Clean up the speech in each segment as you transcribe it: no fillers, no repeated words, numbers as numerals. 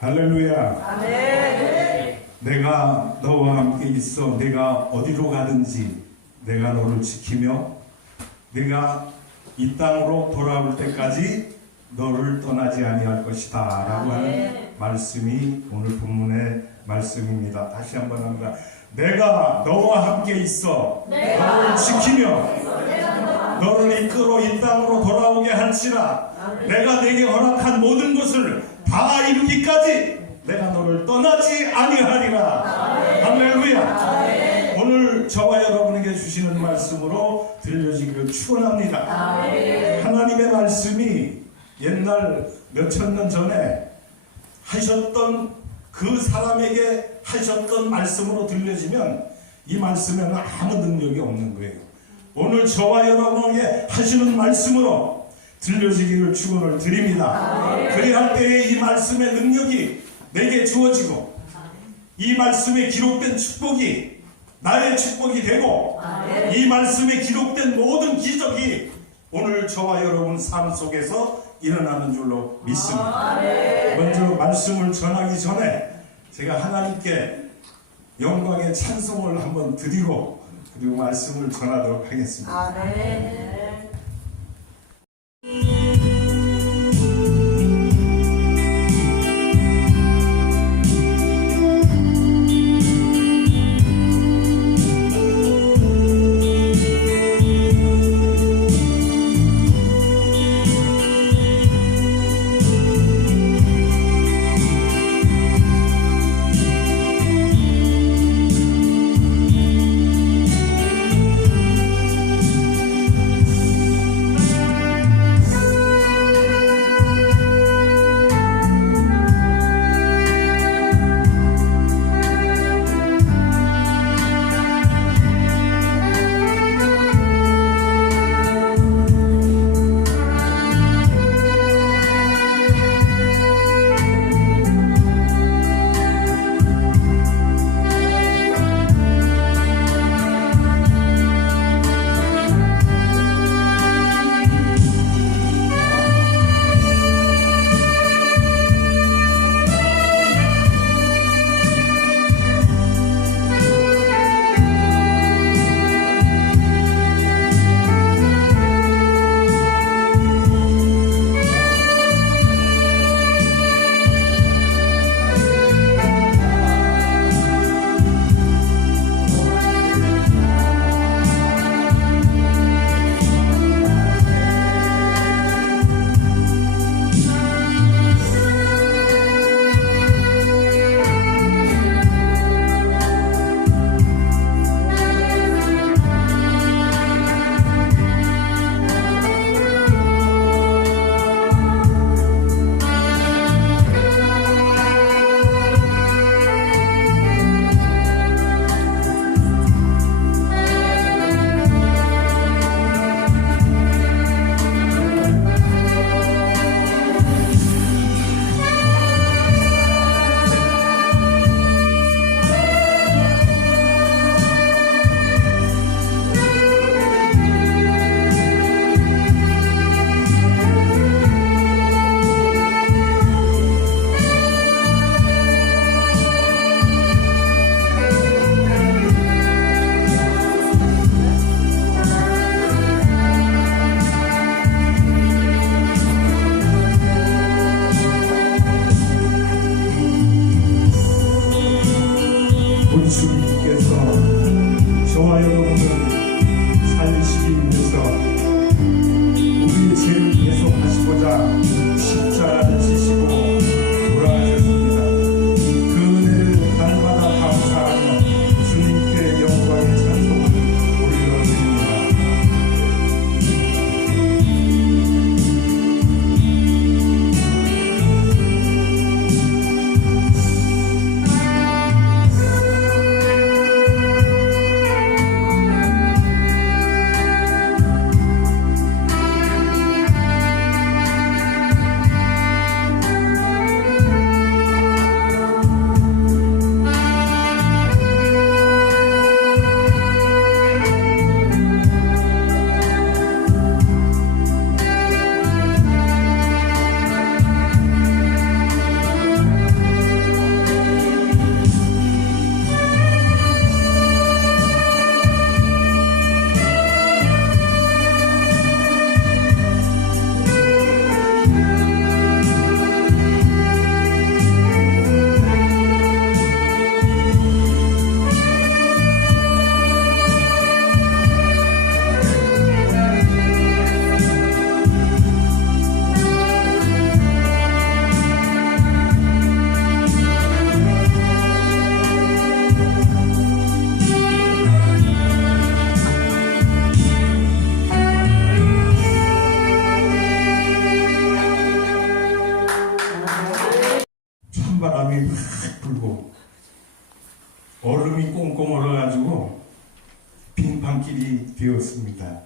할렐루야. 아멘. 내가 너와 함께 있어. 내가 어디로 가든지 내가 너를 지키며 내가 이 땅으로 돌아올 때까지 너를 떠나지 아니할 것이다 라고 하는 말씀이 오늘 본문의 말씀입니다. 다시 한번 합니다. 내가 너와 함께 있어. 너를 지키며 너를 이끌어 이 땅으로 돌아오게 할지라. 내가 내게 허락한 모든 것을 다 이루기까지 내가 너를 떠나지 아니하리라. 할렐루야. 오늘 저와 여러분에게 주시는 말씀으로 들려지기를 축원합니다. 하나님의 말씀이 옛날 몇천 년 전에 하셨던 그 사람에게 하셨던 말씀으로 들려지면 이 말씀에는 아무 능력이 없는 거예요. 오늘 저와 여러분에게 하시는 말씀으로 들려지기를 축원을 드립니다. 그리할 때에 이 말씀의 능력이 내게 주어지고 이 말씀에 기록된 축복이 나의 축복이 되고 이 말씀에 기록된 모든 기적이 오늘 저와 여러분 삶 속에서 일어나는 줄로 믿습니다. 먼저 말씀을 전하기 전에 제가 하나님께 영광의 찬송을 한번 드리고 그리고 말씀을 전하도록 하겠습니다. 아멘. 찬바람이 확 불고 얼음이 꽁꽁 얼어가지고 빙판길이 되었습니다.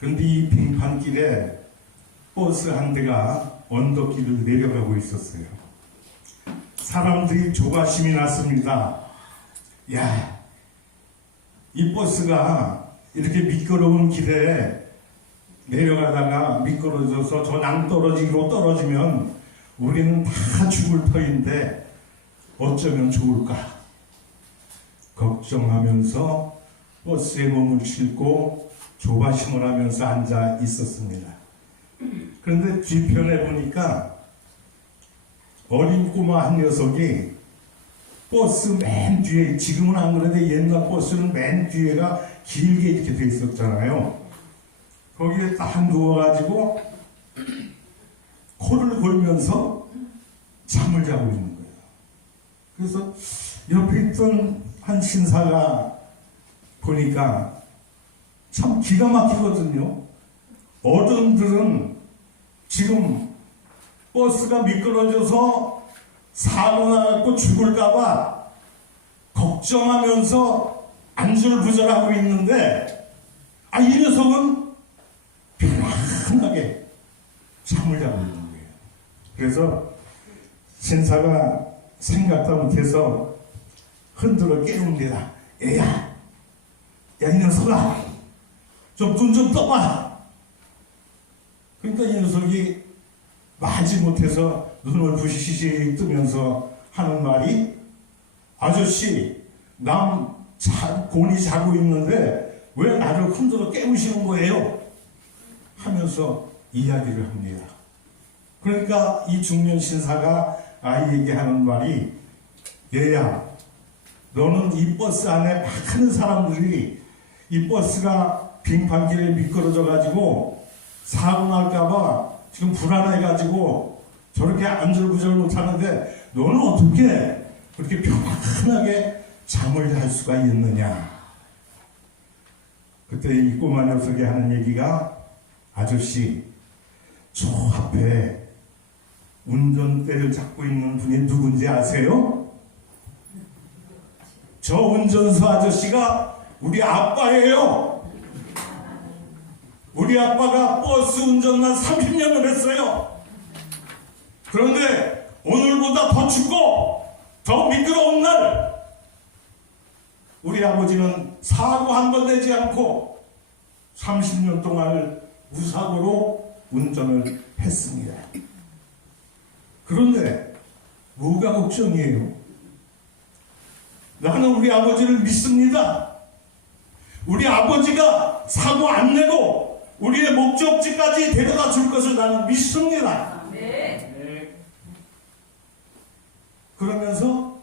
그런데 이 빙판길에 버스 한 대가 언덕길을 내려가고 있었어요. 사람들이 조바심이 났습니다. 야, 이 버스가 이렇게 미끄러운 길에 내려가다가 미끄러져서 저 낭떠러지로 떨어지면 우리는 다 죽을 터인데 어쩌면 좋을까 걱정하면서 버스에 몸을 싣고 조바심을 하면서 앉아 있었습니다. 그런데 뒤편에 보니까 어린 꼬마 한 녀석이 버스 맨 뒤에, 지금은 안 그런데 옛날 버스는 맨 뒤에가 길게 이렇게 돼 있었잖아요. 거기에 딱 누워가지고 코를 골면서 잠을 자고 있는 거예요. 그래서 옆에 있던 한 신사가 보니까 참 기가 막히거든요. 어른들은 지금 버스가 미끄러져서 사고 나고 죽을까봐 걱정하면서 안절부절하고 있는데, 이 녀석은 편안하게 잠을 자고 있는 거예요. 그래서 신사가 생각도 못해서 흔들어 깨웁니다. 야, 이 녀석아, 좀 눈 좀 떠봐. 그러니까 이 녀석이 마지 못해서 눈을 부시시 뜨면서 하는 말이, 아저씨, 곤히 자고 있는데 왜 나를 흔들어 깨우시는 거예요? 하면서 이야기를 합니다. 그러니까 이 중년 신사가 아이에게 하는 말이, 얘야, 너는 이 버스 안에 많은 사람들이 이 버스가 빙판길에 미끄러져 가지고 사고 날까봐 지금 불안해 가지고 저렇게 안절부절 못하는데 너는 어떻게 그렇게 편안하게 잠을 잘 수가 있느냐. 그때 이 꼬마 녀석이 하는 얘기가, 아저씨, 저 앞에 운전대를 잡고 있는 분이 누군지 아세요? 저 운전수 아저씨가 우리 아빠예요. 우리 아빠가 버스 운전만 30년을 했어요. 그런데 오늘보다 더 춥고 더 미끄러운 날, 우리 아버지는 사고 한 번 내지 않고 30년 동안 무사고로 운전을 했습니다. 그런데 뭐가 걱정이에요? 나는 우리 아버지를 믿습니다. 우리 아버지가 사고 안 내고 우리의 목적지까지 데려다 줄 것을 나는 믿습니다. 네. 그러면서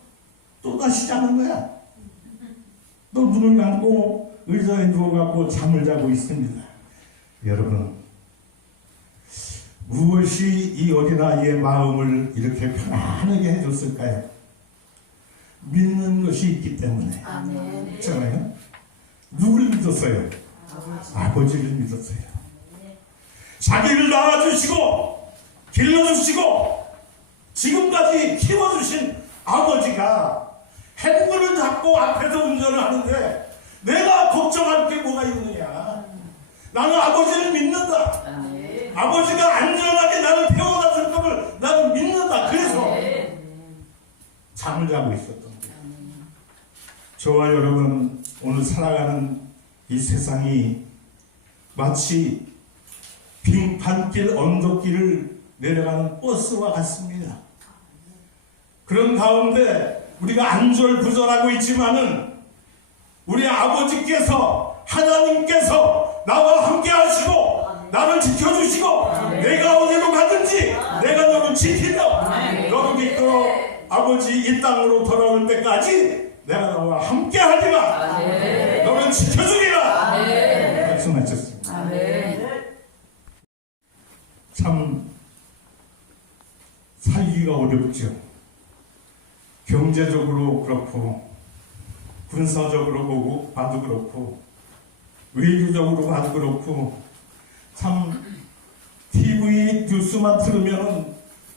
또다시 자는 거야. 또 눈을 감고 의자에 누워갖고 잠을 자고 있습니다. 여러분, 무엇이 이 어린아이의 마음을 이렇게 편안하게 해줬을까요? 믿는 것이 있기 때문에. 아멘. 그렇잖아요. 누굴 믿었어요? 아버지를 믿었어요. 자기를 낳아주시고 길러주시고 지금까지 키워주신 아버지가 핸들을 잡고 앞에서 운전을 하는데 내가 걱정할 게 뭐가 있느냐. 나는 아버지를 믿는다. 아버지가 안전하게 나를 태워다 줄 것을 나는 믿는다. 그래서 잠을 자고 있었던 거예요. 저와 여러분, 오늘 살아가는 이 세상이 마치 빙판길 언덕길을 내려가는 버스와 같습니다. 그런 가운데 우리가 안절부절하고 있지만은 우리 아버지께서, 하나님께서 나와 함께 하시고 나를 지켜주시고 내가 어디로 가든지 내가 너를 지킨다. 너를 믿고 아버지 이 땅으로 돌아올 때까지 내가 너와 함께 하리라. 너를 지켜주리라. 말씀하셨습니다. 참 살기가 어렵죠. 경제적으로 그렇고 군사적으로 봐도 그렇고 외교적으로 봐도 그렇고 참 TV 뉴스만 틀으면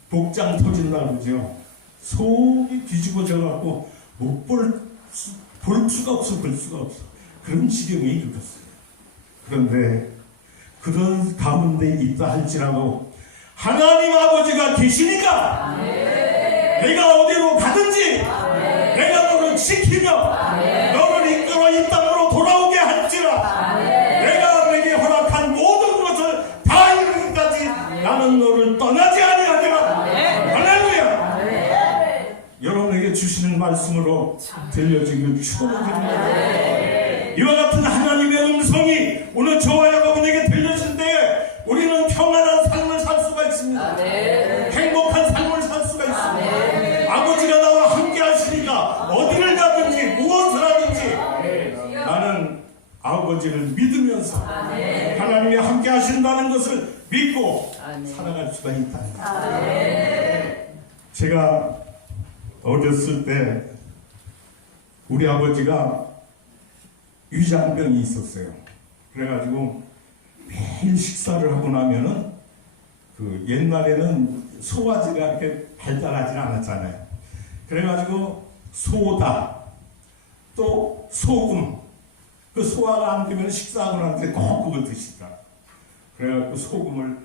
복장 터진다고 그러죠. 속이 뒤집어져갖고 볼 수가 없어, 볼 수가 없어. 그런 지경에 이르렀어요. 그런데 그런 가운데 있다 할지라도 하나님 아버지가 계시니까 내가 어디로 가든지 내가 너를 지키며 너를 이끌어 이 땅으로 돌아오게 할지라 내가 내게 허락한 모든 것을 다 이루기까지 나는 너를 떠나지 아니하리라. 할렐루야. 여러분에게 주시는 말씀으로 들려주기를 축원드립니다. 이와 같은 하나님의 음성이 오늘 저와 여러분에게 들려질 때에 우리는 평안한 삶을 살 수가 있습니다. 행복한 삶을 살 수가 있습니다. 아버지가 나와 함께 하시니까 어디를 가든지 무엇을 하든지 나는 아버지를 믿으면서 하나님이 함께 하신다는 것을 믿고 살아갈 수가 있다. 제가 어렸을 때 우리 아버지가 위장병이 있었어요. 그래가지고 매일 식사를 하고 나면은 그 옛날에는 소화제가 이렇게 발달하지는 않았잖아요. 그래가지고 소다 또 소금 그 소화가 안 되면 식사하고 나는데 꼭 그걸 드시더라. 그래가지고 소금을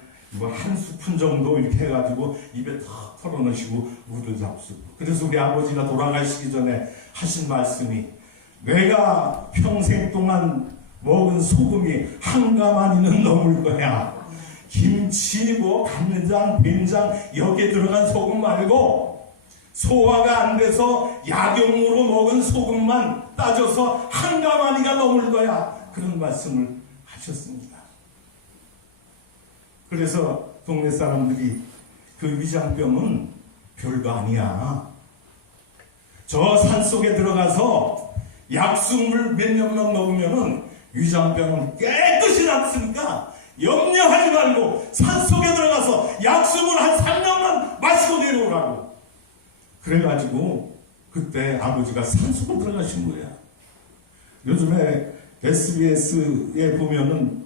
한 스푼 정도 이렇게 해가지고 입에 탁 털어넣으시고 우를 잡수고. 그래서 우리 아버지가 돌아가시기 전에 하신 말씀이 내가 평생 동안 먹은 소금이 한 가마니는 넘을 거야. 김치, 간장, 된장 여기에 들어간 소금 말고 소화가 안 돼서 약용으로 먹은 소금만 따져서 한 가마니가 넘을 거야. 그런 말씀을 하셨습니다. 그래서 동네 사람들이 그 위장병은 별거 아니야. 저 산속에 들어가서 약수물 몇 년만 먹으면은 위장병은 깨끗이 낫으니까 염려하지 말고 산속에 들어가서 약수물 한 3년만 마시고 내려오라고. 그래가지고 그때 아버지가 산속으로 들어가신 거야. 요즘에 SBS에 보면은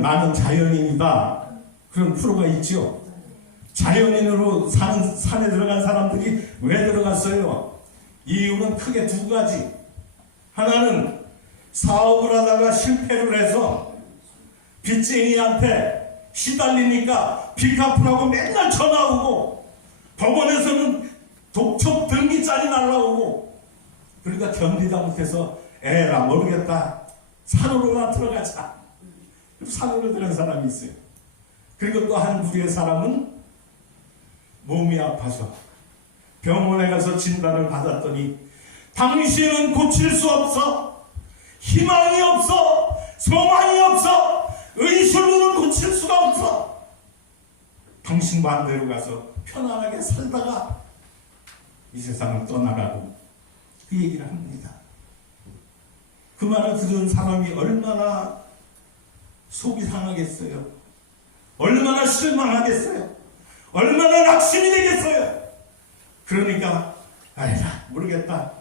나는 자연인이다 그런 프로가 있죠. 자연인으로 산에 들어간 사람들이 왜 들어갔어요? 이유는 크게 두 가지. 하나는 사업을 하다가 실패를 해서 빚쟁이한테 시달리니까 빚 갚으라고 맨날 전화 오고 법원에서는 독촉 등기장이 날라오고 그러니까 견디다 못해서 에라 모르겠다 산으로나 들어가자. 산으로 들어간 사람이 있어요. 그리고 또 한 부류의 사람은 몸이 아파서 병원에 가서 진단을 받았더니 당신은 고칠 수 없어. 희망이 없어. 소망이 없어. 의술로는 고칠 수가 없어. 당신 반대로 가서 편안하게 살다가 이 세상을 떠나가고 그 얘기를 합니다. 그 말을 들은 사람이 얼마나 속이 상하겠어요. 얼마나 실망하겠어요. 얼마나 낙심이 되겠어요. 그러니까 아이라 모르겠다.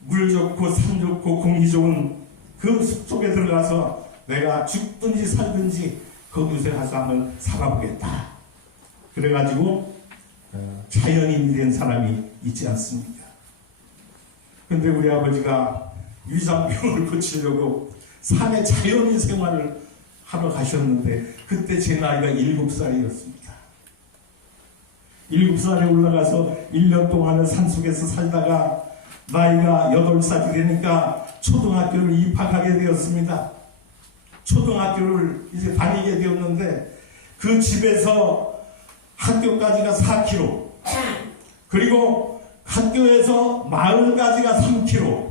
물 좋고 산 좋고 공기 좋은 그 숲속에 들어가서 내가 죽든지 살든지 거기서 가서 한번 살아보겠다. 그래가지고 자연인이 된 사람이 있지 않습니까? 근데 우리 아버지가 위장병을 고치려고 산에 자연인 생활을 하러 가셨는데 그때 제 나이가 7살이었습니다. 7살에 올라가서 1년 동안을 산속에서 살다가 나이가 8살이 되니까 초등학교를 입학하게 되었습니다. 초등학교를 이제 다니게 되었는데 그 집에서 학교까지가 4km 그리고 학교에서 마을까지가 3km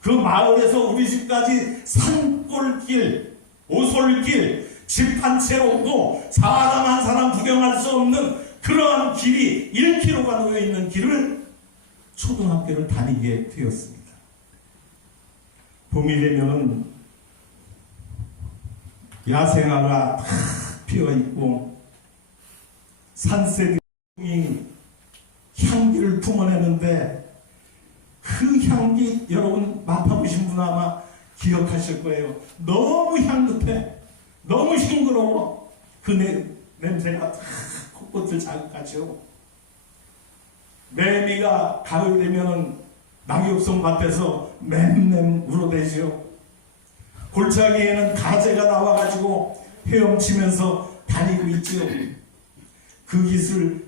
그 마을에서 우리 집까지 산골길, 오솔길, 집 한 채 없고 사람 한 사람 구경할 수 없는 그러한 길이 1km가 놓여있는 길을 초등학교를 다니게 되었습니다. 봄이 되면 야생화가 다 피어있고 산새들이 향기를 품어내는데 그 향기 여러분 맡아보신 분 아마 기억하실 거예요. 너무 향긋해. 너무 싱그러워. 그 냄새가 다 콧꽃을 자극하죠. 매미가 가을 되면은 낙엽송 밭에서 맴맴 울어대지요. 골짜기에는 가재가 나와가지고 헤엄치면서 다니고 있지요. 그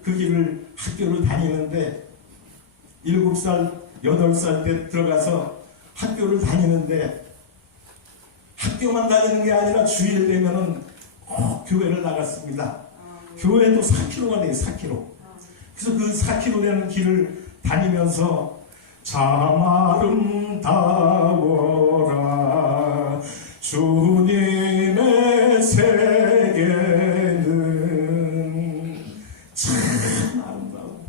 길을 학교를 다니는데 7살, 8살 때 들어가서 학교를 다니는데 학교만 다니는 게 아니라 주일 되면은 꼭 교회를 나갔습니다. 교회도 4km가 돼요, 4km. 그래서 그 4km 되는 길을 다니면서 참 아름다워라 주님의 세계는 참 아름다워.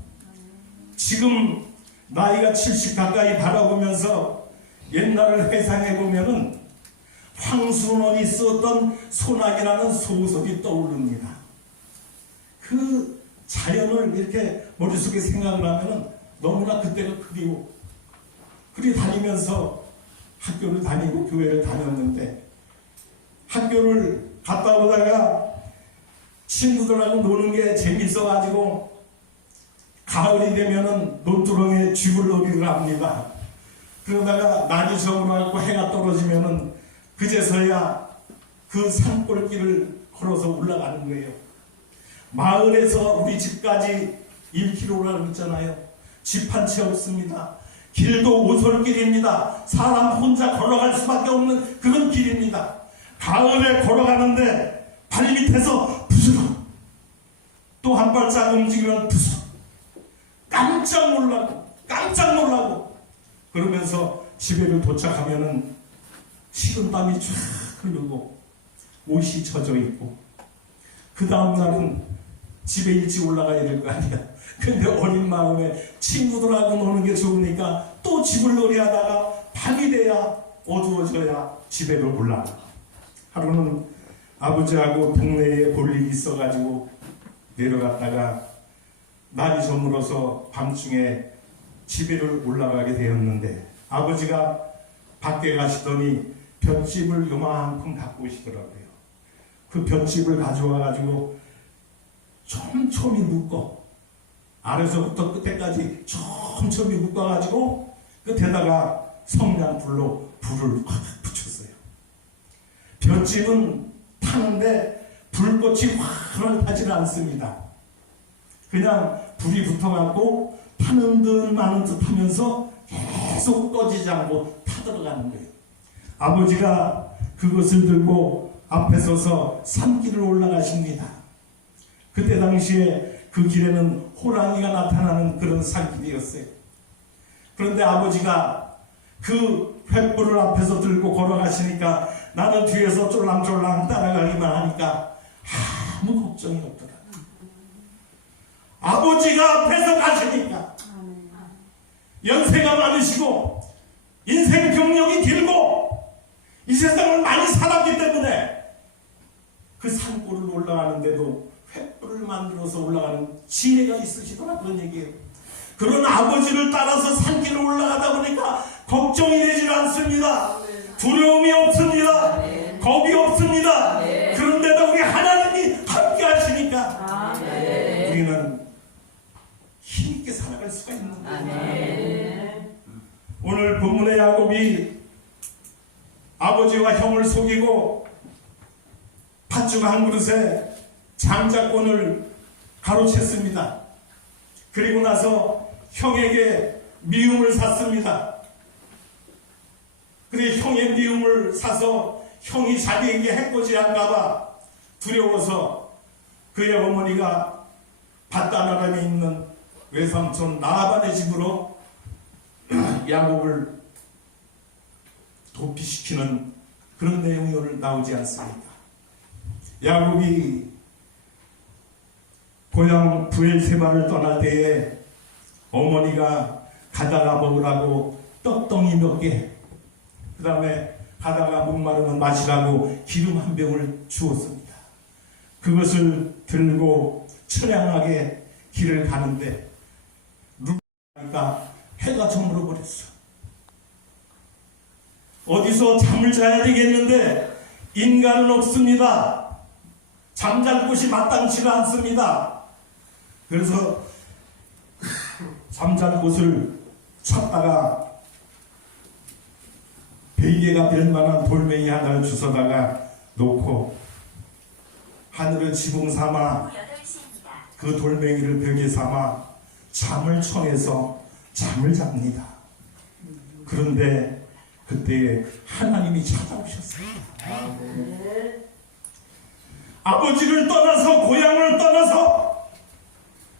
지금 나이가 70 가까이 바라보면서 옛날을 회상해 보면은 황순원이 썼던 소나기라는 소설이 떠오릅니다. 그 자연을 이렇게 머릿속에 생각을 하면은 너무나 그때가 그리워. 그리 다니면서 학교를 다니고 교회를 다녔는데 학교를 갔다 오다가 친구들하고 노는 게 재밌어가지고 가을이 되면은 논두렁에 쥐불놀이를 합니다. 그러다가 낮이 저물어갖고 해가 떨어지면은 그제서야 그 산골길을 걸어서 올라가는 거예요. 마을에서 우리 집까지 1km라고 했잖아요. 집 한 채 없습니다. 길도 오솔길입니다. 사람 혼자 걸어갈 수밖에 없는 그런 길입니다. 가을에 걸어가는데 발밑에서 부스럭 또 한 발짝 움직이면 부스럭 깜짝 놀라고 그러면서 집에를 도착하면은 식은땀이 쫙 흐르고 옷이 젖어 있고 그 다음 날은 집에 일찍 올라가야 될 거 아니야. 근데 어린 마음에 친구들하고 노는 게 좋으니까 또 쥐불놀이 하다가 밤이 돼야 어두워져야 집에로 올라가. 하루는 아버지하고 동네에 볼 일이 있어가지고 내려갔다가 날이 저물어서 밤중에 집에를 올라가게 되었는데 아버지가 밖에 가시더니 볏짚을 요만큼 갖고 오시더라고요. 그 볏짚을 가져와가지고 촘촘히 묶어 아래서부터 끝에까지 촘촘히 묶어가지고 끝에다가 성냥불로 불을 확 붙였어요. 볏짚은 타는데 불꽃이 확 타지는 않습니다. 그냥 불이 붙어갖고 타는 듯 마는 듯 하면서 계속 꺼지지 않고 타들어가는 거예요. 아버지가 그것을 들고 앞에 서서 산길을 올라가십니다. 그때 당시에 그 길에는 호랑이가 나타나는 그런 산길이었어요. 그런데 아버지가 그 횃불을 앞에서 들고 걸어가시니까 나는 뒤에서 쫄랑쫄랑 따라가기만 하니까 아무 걱정이 없더라. 아버지가 앞에서 가시니까 연세가 많으시고 인생 경력이 길고 이 세상을 많이 살았기 때문에 그 산골을 올라가는데도 횃불을 만들어서 올라가는 지혜가 있으시더라 그런 얘기예요. 그런 아버지를 따라서 산길을 올라가다 보니까 걱정이 되질 않습니다. 두려움이 없습니다. 겁이 없습니다. 그런데도 우리 하나님이 함께 하시니까 우리는 힘있게 살아갈 수가 있는 거예요. 오늘 본문의 야곱이 아버지와 형을 속이고 팥죽 한 그릇에 장자권을 가로챘습니다. 그리고 나서 형에게 미움을 샀습니다. 그래 형의 미움을 사서 형이 자기에게 해코지할까봐 두려워서 그의 어머니가 밧다나람에 있는 외삼촌 라반의 집으로 야곱을 도피시키는 그런 내용이 오늘 나오지 않습니다. 야곱이 고향 브엘세바를 떠날 때에 어머니가 가다가 먹으라고 떡덩이 몇 개, 그 다음에 가다가 목마르면 마시라고 기름 한 병을 주었습니다. 그것을 들고 처량하게 길을 가는데 루가니까 해가 저물어 버렸어. 어디서 잠을 자야 되겠는데 인간은 없습니다. 잠잘 곳이 마땅치가 않습니다. 그래서 잠잘 곳을 찾다가 베개가 될 만한 돌멩이 하나를 주워다가 놓고 하늘을 지붕 삼아 그 돌멩이를 벽에 삼아 잠을 청해서 잠을 잡니다. 그런데 그때 하나님이 찾아오셨어요. 아버지를 떠나서 고향을 떠나서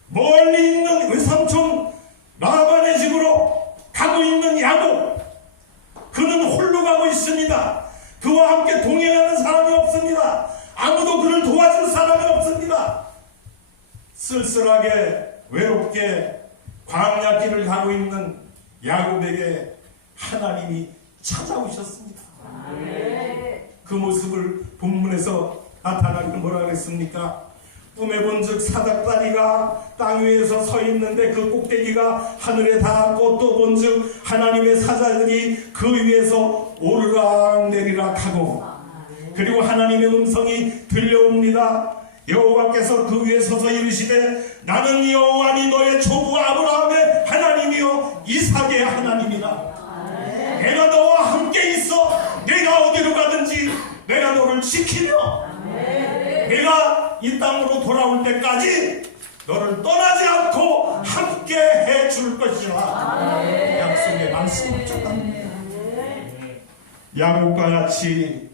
멀리 있는 외삼촌 라반의 집으로 가고 있는 야곱, 그는 홀로 가고 있습니다. 그와 함께 동행하는 사람이 없습니다. 아무도 그를 도와줄 사람이 없습니다. 쓸쓸하게 외롭게 광야길을 가고 있는 야곱에게 하나님이 찾아오셨습니다. 그 모습을 본문에서 나타나기를 뭐라 그랬습니까? 꿈에 본즉 사닥다리가 땅 위에서 서 있는데 그 꼭대기가 하늘에 닿았고, 또 본즉 하나님의 사자들이 그 위에서 오르락 내리락 하고, 그리고 하나님의 음성이 들려옵니다. 여호와께서 그 위에 서서 이르시되 나는 여호와니 너의 조부 아브라함의 하나님이요 이삭의 하나님이라. 내가 너와 함께 있어. 내가 어디로 가든지 내가 너를 지키며 내가 이 땅으로 돌아올 때까지 너를 떠나지 않고 함께 해줄 것이라. 약속의 말씀을 줬답니다. 야곱과 같이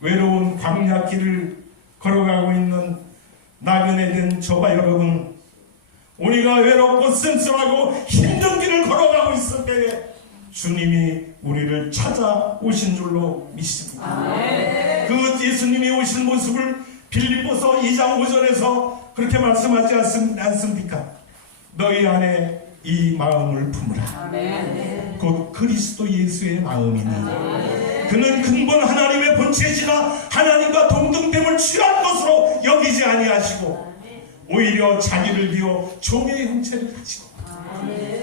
외로운 광야길을 걸어가고 있는 나그네 된 저와 여러분, 우리가 외롭고 쓸쓸하고 힘든 길을 걸어가고 있을 때에 주님이 우리를 찾아오신 줄로 믿습니다. 그 예수님이 오신 모습을 빌립보서 2장 5절에서 그렇게 말씀하지 않습니까? 너희 안에 이 마음을 품으라. 곧 그리스도 예수의 마음이니 그는 근본 하나님의 본체시나 하나님과 동등됨을 취한 것으로 여기지 아니하시고 오히려 자기를 비워 종의 형체를 가지고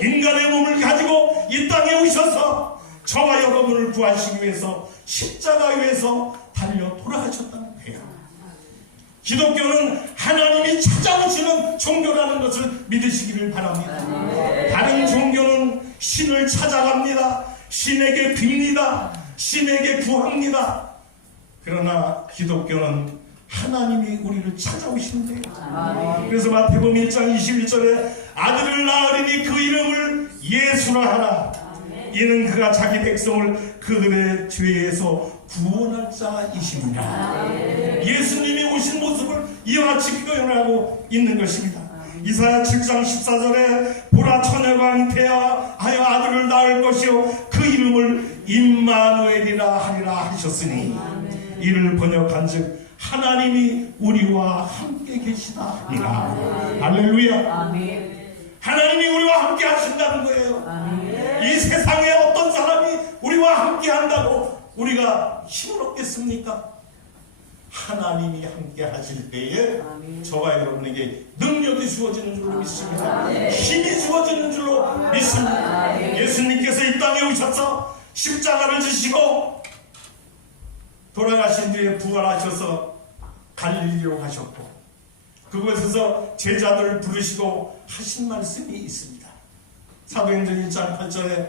인간의 몸을 가지고 이 땅에 오셔서 저와 여러분을 구하시기 위해서 십자가 위에서 달려 돌아가셨다는 거예요. 기독교는 하나님이 찾아오시는 종교라는 것을 믿으시기를 바랍니다. 다른 종교는 신을 찾아갑니다. 신에게 빕니다. 신에게 구합니다. 그러나 기독교는 하나님이 우리를 찾아오시는데요. 그래서 마태복음 1장 21절에 아들을 낳으리니 그 이름을 예수라 하라. 이는 그가 자기 백성을 그들의 죄에서 구원할 자이십니다. 예수님이 오신 모습을 이와 같이 표현하고 있는 것입니다. 이사야 7장 14절에 보라 처녀가 잉태하여 아들을 낳을 것이요 그 이름을 임마누엘이라 하리라 하셨으니 이를 번역한즉 하나님이 우리와 함께 계시다 하리라. 할렐루야. 하나님이 우리와 함께 하신다는 거예요. 이 세상에 어떤 사람이 우리와 함께 한다고 우리가 힘을 얻겠습니까? 하나님이 함께 하실 때에 저와 여러분에게 능력이 주어지는 줄로 믿습니다. 힘이 주어지는 줄로 믿습니다. 예수님께서 이 땅에 오셔서 십자가를 지시고 돌아가신 뒤에 부활하셔서 갈릴리로 가셨고, 그곳에서 제자들을 부르시고 하신 말씀이 있습니다. 사도행전 1장 8절에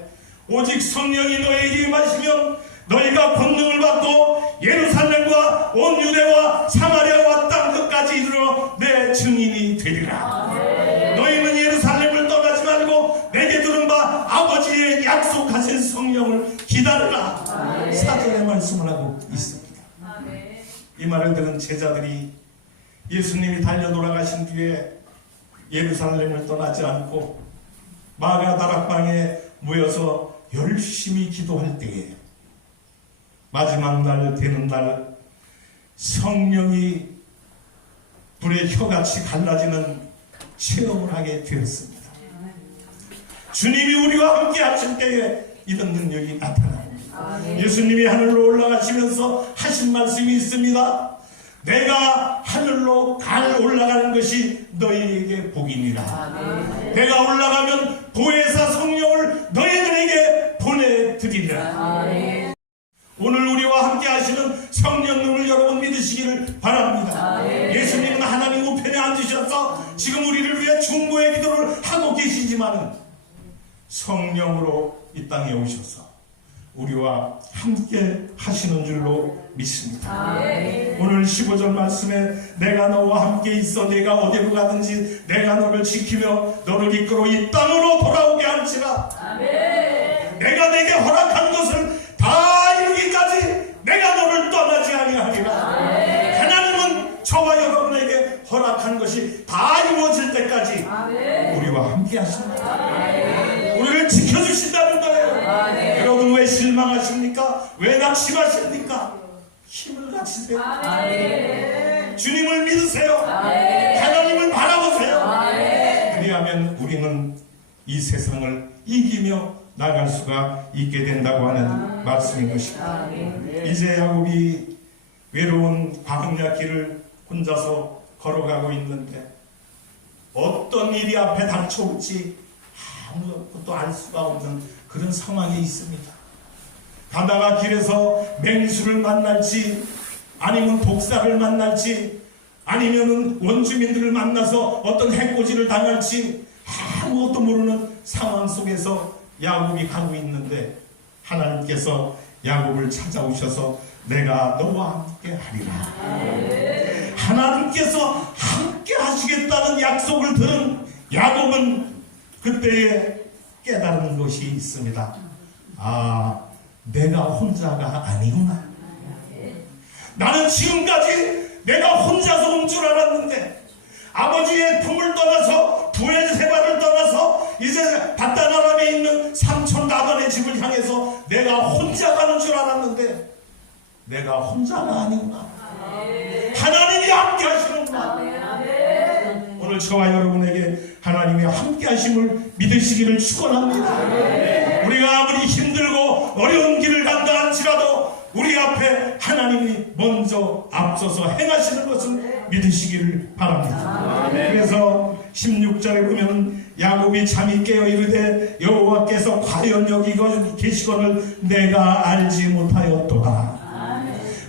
오직 성령이 너희에게 임하시면 너희가 권능을 받고 예루살렘과 온 유대와 사마리아와 땅 끝까지 이르러 내 증인이 되리라. 너희는 예루살렘을 떠나지 말고 내게 들은 바 아버지의 약속하신 성령을 기다리라. 사절의 말씀을 하고 있습니다. 이 말을 들은 제자들이 예수님이 달려 돌아가신 뒤에 예루살렘을 떠나지 않고 마가다락방에 모여서 열심히 기도할 때에 마지막 날 되는 날 성령이 불의 혀같이 갈라지는 체험을 하게 되었습니다. 주님이 우리와 함께 하실 때에 이런 능력이 나타납니다. 예수님이 하늘로 올라가시면서 하신 말씀이 있습니다. 내가 하늘로 올라가는 것이 너희에게 복이니라. 내가 올라가면 보혜사 성령을 너희들에게 보내드리리라. 오늘 우리와 함께 하시는 성령님을 여러분 믿으시기를 바랍니다. 예수님은 하나님 우편에 앉으셔서 지금 지금 우리를 위해 중보의 기도를 하고 계시지만은 성령으로 이 땅에 오셔서 우리와 함께 하시는 줄로 믿습니다. 오늘 15절 말씀에 내가 너와 함께 있어 내가 어디로 가든지 내가 너를 지키며 너를 이끌어 이 땅으로 돌아오게 할지라. 내가 내게 허락한 것을 다 이루기까지 내가 너를 떠나지 아니하리라. 하나님은 저와 여러분에게 허락한 것이 다 이루어질 때까지 우리와 함께 하십니다. 우리를 지켜주신다는 거예요. 여러분 왜 실망하십니까? 왜 낙심하십니까? 힘을 가지세요. 주님을 믿으세요. 하나님을 바라보세요. 그리하면 우리는 이 세상을 이기며 나갈 수가 있게 된다고 하는 말씀인 것입니다. 이제 야곱이 외로운 광야 길을 혼자서 걸어가고 있는데 어떤 일이 앞에 닥쳐올지 아무것도 알 수가 없는 그런 상황에 있습니다. 가다가 길에서 맹수를 만날지 아니면 독사를 만날지 아니면 원주민들을 만나서 어떤 해코지를 당할지 아무것도 모르는 상황 속에서 야곱이 가고 있는데 하나님께서 야곱을 찾아오셔서 내가 너와 함께 하리라. 하나님께서 함께 하시겠다는 약속을 들은 야곱은 그때에 깨달은 것이 있습니다. 아, 내가 혼자가 아니구나. 나는 지금까지 내가 혼자서 온 줄 알았는데 아버지의 품을 떠나서 부엘세바를 떠나서 이제 바다나람에 있는 삼촌 라반의 집을 향해서 내가 혼자 가는 줄 알았는데 내가 혼자가 아니구나. 하나님이 함께 하시는구나. 오늘 저와 여러분에게 하나님의 함께 하심을 믿으시기를 축원합니다. 우리가 아무리 힘들고 어려운 길을 간다 할지라도 우리 앞에 하나님이 먼저 앞서서 행하시는 것을 믿으시기를 바랍니다. 그래서 16절에 보면 야곱이 잠이 깨어 이르되 여호와께서 과연 여기 계시거늘 내가 알지 못하였도다.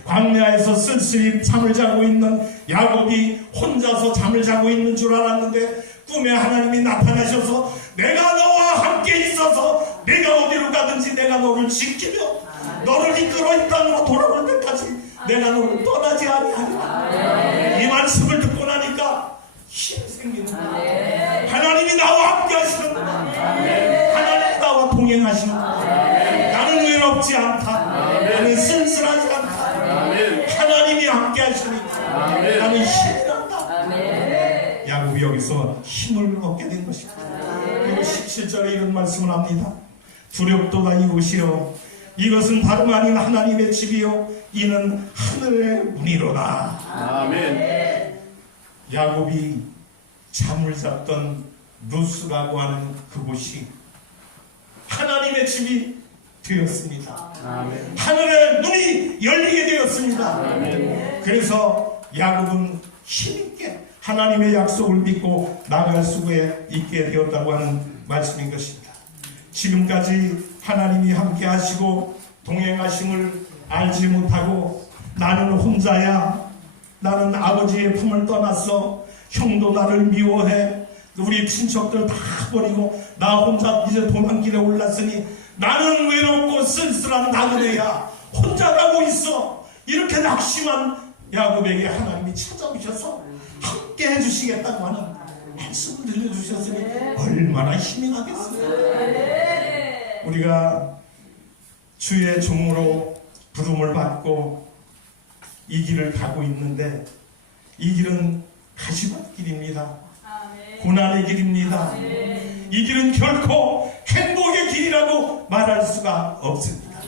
광야에서 쓸쓸히 잠을 자고 있는 야곱이 혼자서 잠을 자고 있는 줄 알았는데 꿈에 하나님이 나타나셔서 내가 너와 함께 있어서 내가 어디로 가든지 내가 너를 지키며 너를 이끌어 이 땅으로 돌아올 때까지 내가 너를 떠나지 아니하리라. 이 말씀을 듣고 나니까 힘이 생기는 거야. 하나님이 나와 함께 하시는구나. 하나님이 나와 동행하시는구나. 나는 외롭지 않다. 나는 쓸쓸하지 않다. 하나님이 함께 하시니까 나는 힘이 난다. 야곱이 여기서 힘을 얻게 된 것입니다. 그리고 17절에 이런 말씀을 합니다. 두렵도다 이곳이요 이것은 다름 아닌 하나님의 집이요 이는 하늘의 문이로다. 아멘. 야곱이 잠을 잤던 루스라고 하는 그곳이 하나님의 집이 되었습니다. 아멘. 하늘의 문이 열리게 되었습니다. 아멘. 그래서 야곱은 힘있게 하나님의 약속을 믿고 나갈 수에 있게 되었다고 하는 말씀인 것입니다. 지금까지 하나님이 함께 하시고 동행하심을 알지 못하고 나는 혼자야. 나는 아버지의 품을 떠났어. 형도 나를 미워해. 우리 친척들 다 버리고 나 혼자 이제 도망길에 올랐으니 나는 외롭고 쓸쓸한 나그네야. 혼자 가고 있어. 이렇게 낙심한 야곱에게 하나님이 찾아오셔서 함께 해주시겠다고 하는 말씀을 들려주셨으니 얼마나 힘이 나겠습니까? 우리가 주의 종으로 부름을 받고 이 길을 가고 있는데 이 길은 가시밭길입니다. 고난의 길입니다. 이 길은 결코 행복의 길이라고 말할 수가 없습니다.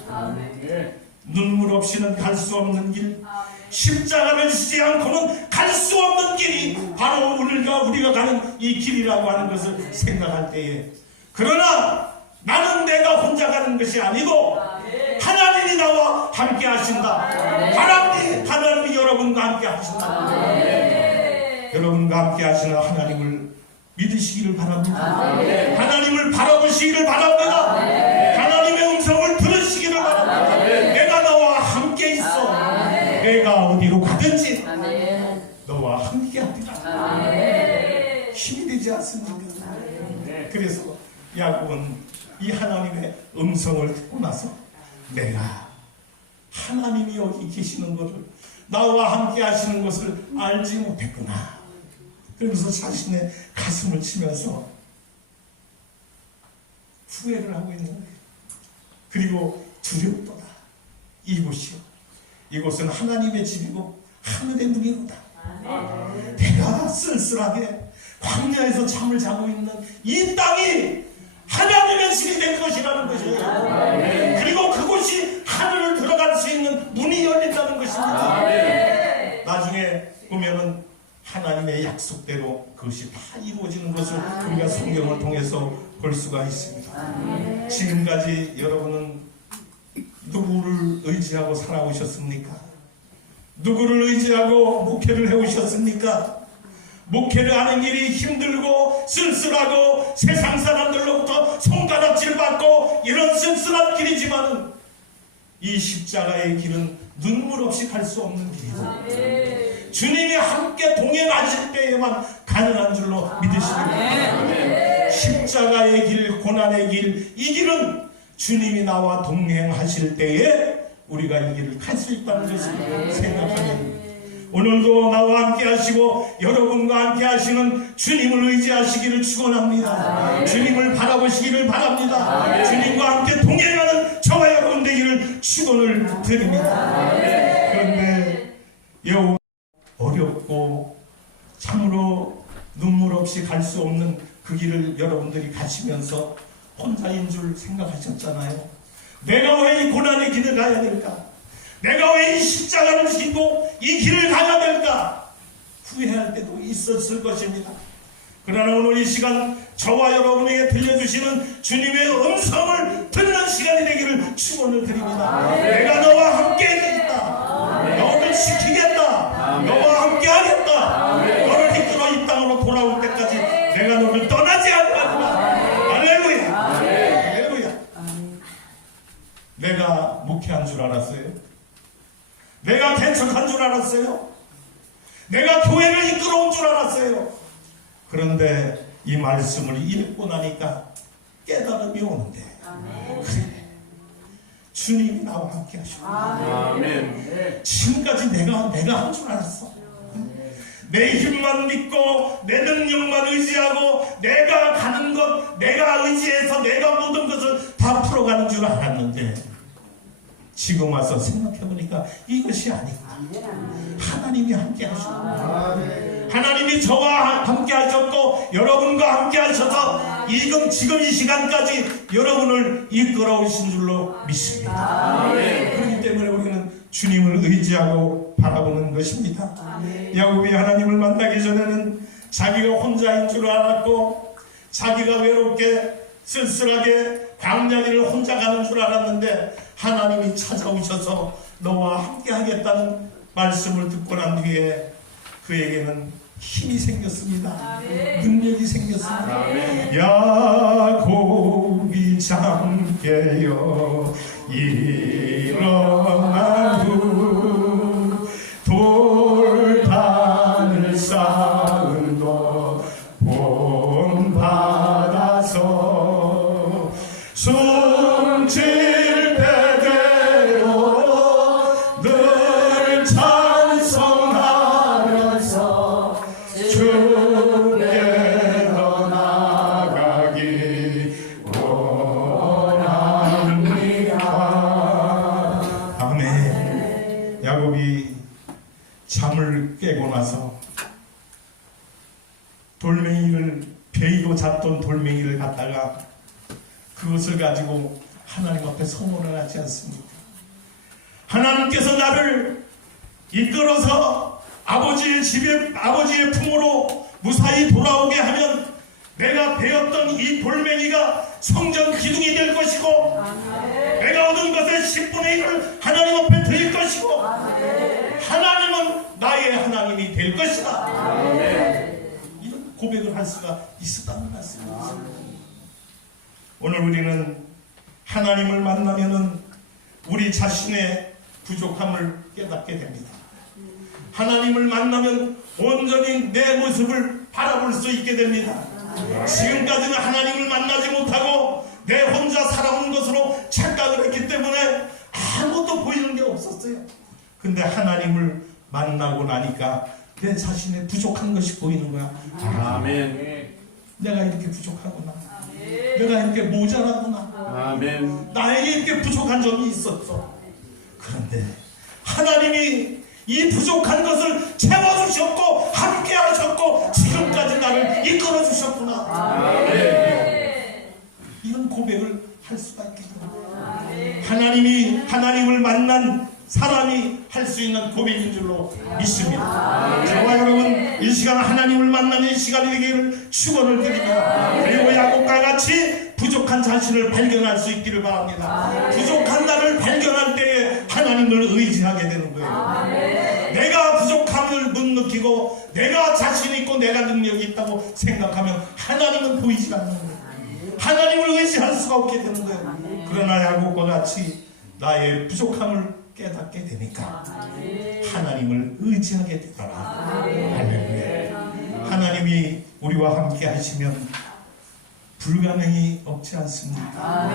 눈물 없이는 갈 수 없는 길, 십자가를 지지 않고는 갈 수 없는 길이 바로 우리가 가는 이 길이라고 하는 것을 생각할 때에, 그러나 나는 내가 혼자 가는 것이 아니고 하나님이 나와 함께 하신다. 하나님이 여러분과 함께 하신다. 여러분과 함께 하시는 하나님을 믿으시기를 바랍니다. 하나님을 바라보시기를 바랍니다. 하나님의 음성을 들으시기를 바랍니다. 내가 너와 함께 있어. 내가 어디로 가든지 너와 함께 하리라. 힘 의식이 되지 않습니까? 그래서 야곱은 이 하나님의 음성을 듣고 나서 내가 하나님이 여기 계시는 것을, 나와 함께 하시는 것을 알지 못했구나. 그러면서 자신의 가슴을 치면서 후회를 하고 있는 거예요. 그리고 두렵도다. 이곳이요, 이곳은 하나님의 집이고 하늘의 문이로다. 내가 쓸쓸하게 광야에서 잠을 자고 있는 이 땅이 하나님의 집이 될 것이라는 것이에요. 그리고 그곳이 하늘을 들어갈 수 있는 문이 열린다는 것입니다. 나중에 보면은 하나님의 약속대로 그것이 다 이루어지는 것을 우리가 성경을 통해서 볼 수가 있습니다. 지금까지 여러분은 누구를 의지하고 살아오셨습니까? 누구를 의지하고 목회를 해오셨습니까? 목회를 하는 일이 힘들고 쓸쓸하고 세상 사람들로부터 손가락질 받고 이런 쓸쓸한 길이지만은 이 십자가의 길은 눈물 없이 갈 수 없는 길이고 주님이 함께 동행하실 때에만 가능한 줄로 믿으십니다. 십자가의 길, 고난의 길, 이 길은 주님이 나와 동행하실 때에 우리가 이 길을 갈 수 있다는 것을 생각하는, 오늘도 나와 함께 하시고 여러분과 함께 하시는 주님을 의지하시기를 축원합니다. 주님을 바라보시기를 바랍니다. 주님과 함께 동행하는 저와 여러분 되기를 축원을 드립니다. 그런데 어렵고 참으로 눈물 없이 갈 수 없는 그 길을 여러분들이 가시면서 혼자인 줄 생각하셨잖아요. 내가 왜 이 고난의 길을 가야 될까? 내가 왜 이 십자가를 지고 이 길을 가야 될까? 후회할 때도 있었을 것입니다. 그러나 오늘 이 시간 저와 여러분에게 들려주시는 주님의 음성을 듣는 시간이 되기를 축원을 드립니다. 내가 너와 함께 있다. 너를 지키겠다. 너와 함께 하겠다. 너를 이끌어 이 땅으로 돌아올 때까지 내가 너를 떠나지 않는다. 할렐루야. 할렐루야. 내가 목회한 줄 알았어요? 내가 개척한 줄 알았어요? 내가 교회를 이끌어온 줄 알았어요? 그런데 이 말씀을 읽고 나니까 깨달음이 오는데, 그래, 주님이 나와 함께 하시고, 지금까지 내가 한 줄 알았어. 내 힘만 믿고 내 능력만 의지하고 내가 가는 것, 내가 의지해서 내가 모든 것을 다 풀어가는 줄 알았는데, 지금 와서 생각해보니까 이것이 아니구나. 하나님이 함께 하시고, 하나님이 저와 함께 하셨고 여러분과 함께 하셔서 지금 이 시간까지 여러분을 이끌어오신 줄로 믿습니다. 그렇기 때문에 우리는 주님을 의지하고 바라보는 것입니다. 야곱이 하나님을 만나기 전에는 자기가 혼자인 줄 알았고 자기가 외롭게 쓸쓸하게 광야길을 혼자 가는 줄 알았는데, 하나님이 찾아오셔서 너와 함께 하겠다는 말씀을 듣고 난 뒤에 그에게는 힘이 생겼습니다. 능력이 생겼습니다. 야곱이 잠깨어 일어나고 돌단을 쌓은 도 본받아서 숨질 때대로 늘 찬송하면서 주께 더 나아가기 원합니다. 아멘. 야곱이 잠을 깨고 나서 돌멩이를, 베이고 잤던 돌멩이를 갖다가 그것을 가지고 하나님 앞에 선언을 하지 않습니까? 하나님께서 나를 이끌어서 아버지의 집에, 아버지의 품으로 무사히 돌아오게 하면 내가 베었던 이 돌멩이가 성전 기둥이 될 것이고, 내가 얻은 것의 10분의 1을 하나님 앞에 드릴 것이고, 하나님은 나의 하나님이 될 것이다. 이런 고백을 할 수가 있었다는 말씀입니다. 오늘 우리는 하나님을 만나면은 우리 자신의 부족함을 깨닫게 됩니다. 하나님을 만나면 온전히 내 모습을 바라볼 수 있게 됩니다. 지금까지는 하나님을 만나지 못하고 내 혼자 살아온 것으로 착각을 했기 때문에 아무것도 보이는 게 없었어요. 근데 하나님을 만나고 나니까 내 자신의 부족한 것이 보이는 거야. 아멘. 내가 이렇게 부족하구나. 내가 이렇게 모자라구나. 아멘. 나에게 이렇게 부족한 점이 있었어. 그런데 하나님이 이 부족한 것을 채워주셨고 함께 하셨고 지금까지 나를 이끌어 주셨구나. 이런 고백을 할 수가 있겠구나. 하나님을 만난 사람이 할 수 있는 고백인 줄로 믿습니다. 저와 여러분 이 시간 하나님을 만나는 이 시간이 되기를 축원을 드립니다. 그리고 야곱과 같이 부족한 자신을 발견할 수 있기를 바랍니다. 부족한 나를 발견할 때에 하나님을 의지하게 되는 거예요. 내가 부족함을 못 느끼고 내가 자신 있고 내가 능력이 있다고 생각하면 하나님은 보이지 않는 거예요. 하나님을 의지할 수가 없게 되는 거예요. 그러나 야곱과 같이 나의 부족함을 깨닫게 되니까 하나님을 의지하게 되더라. 할렐루야. 하나님이 우리와 함께 하시면 불가능이 없지 않습니까?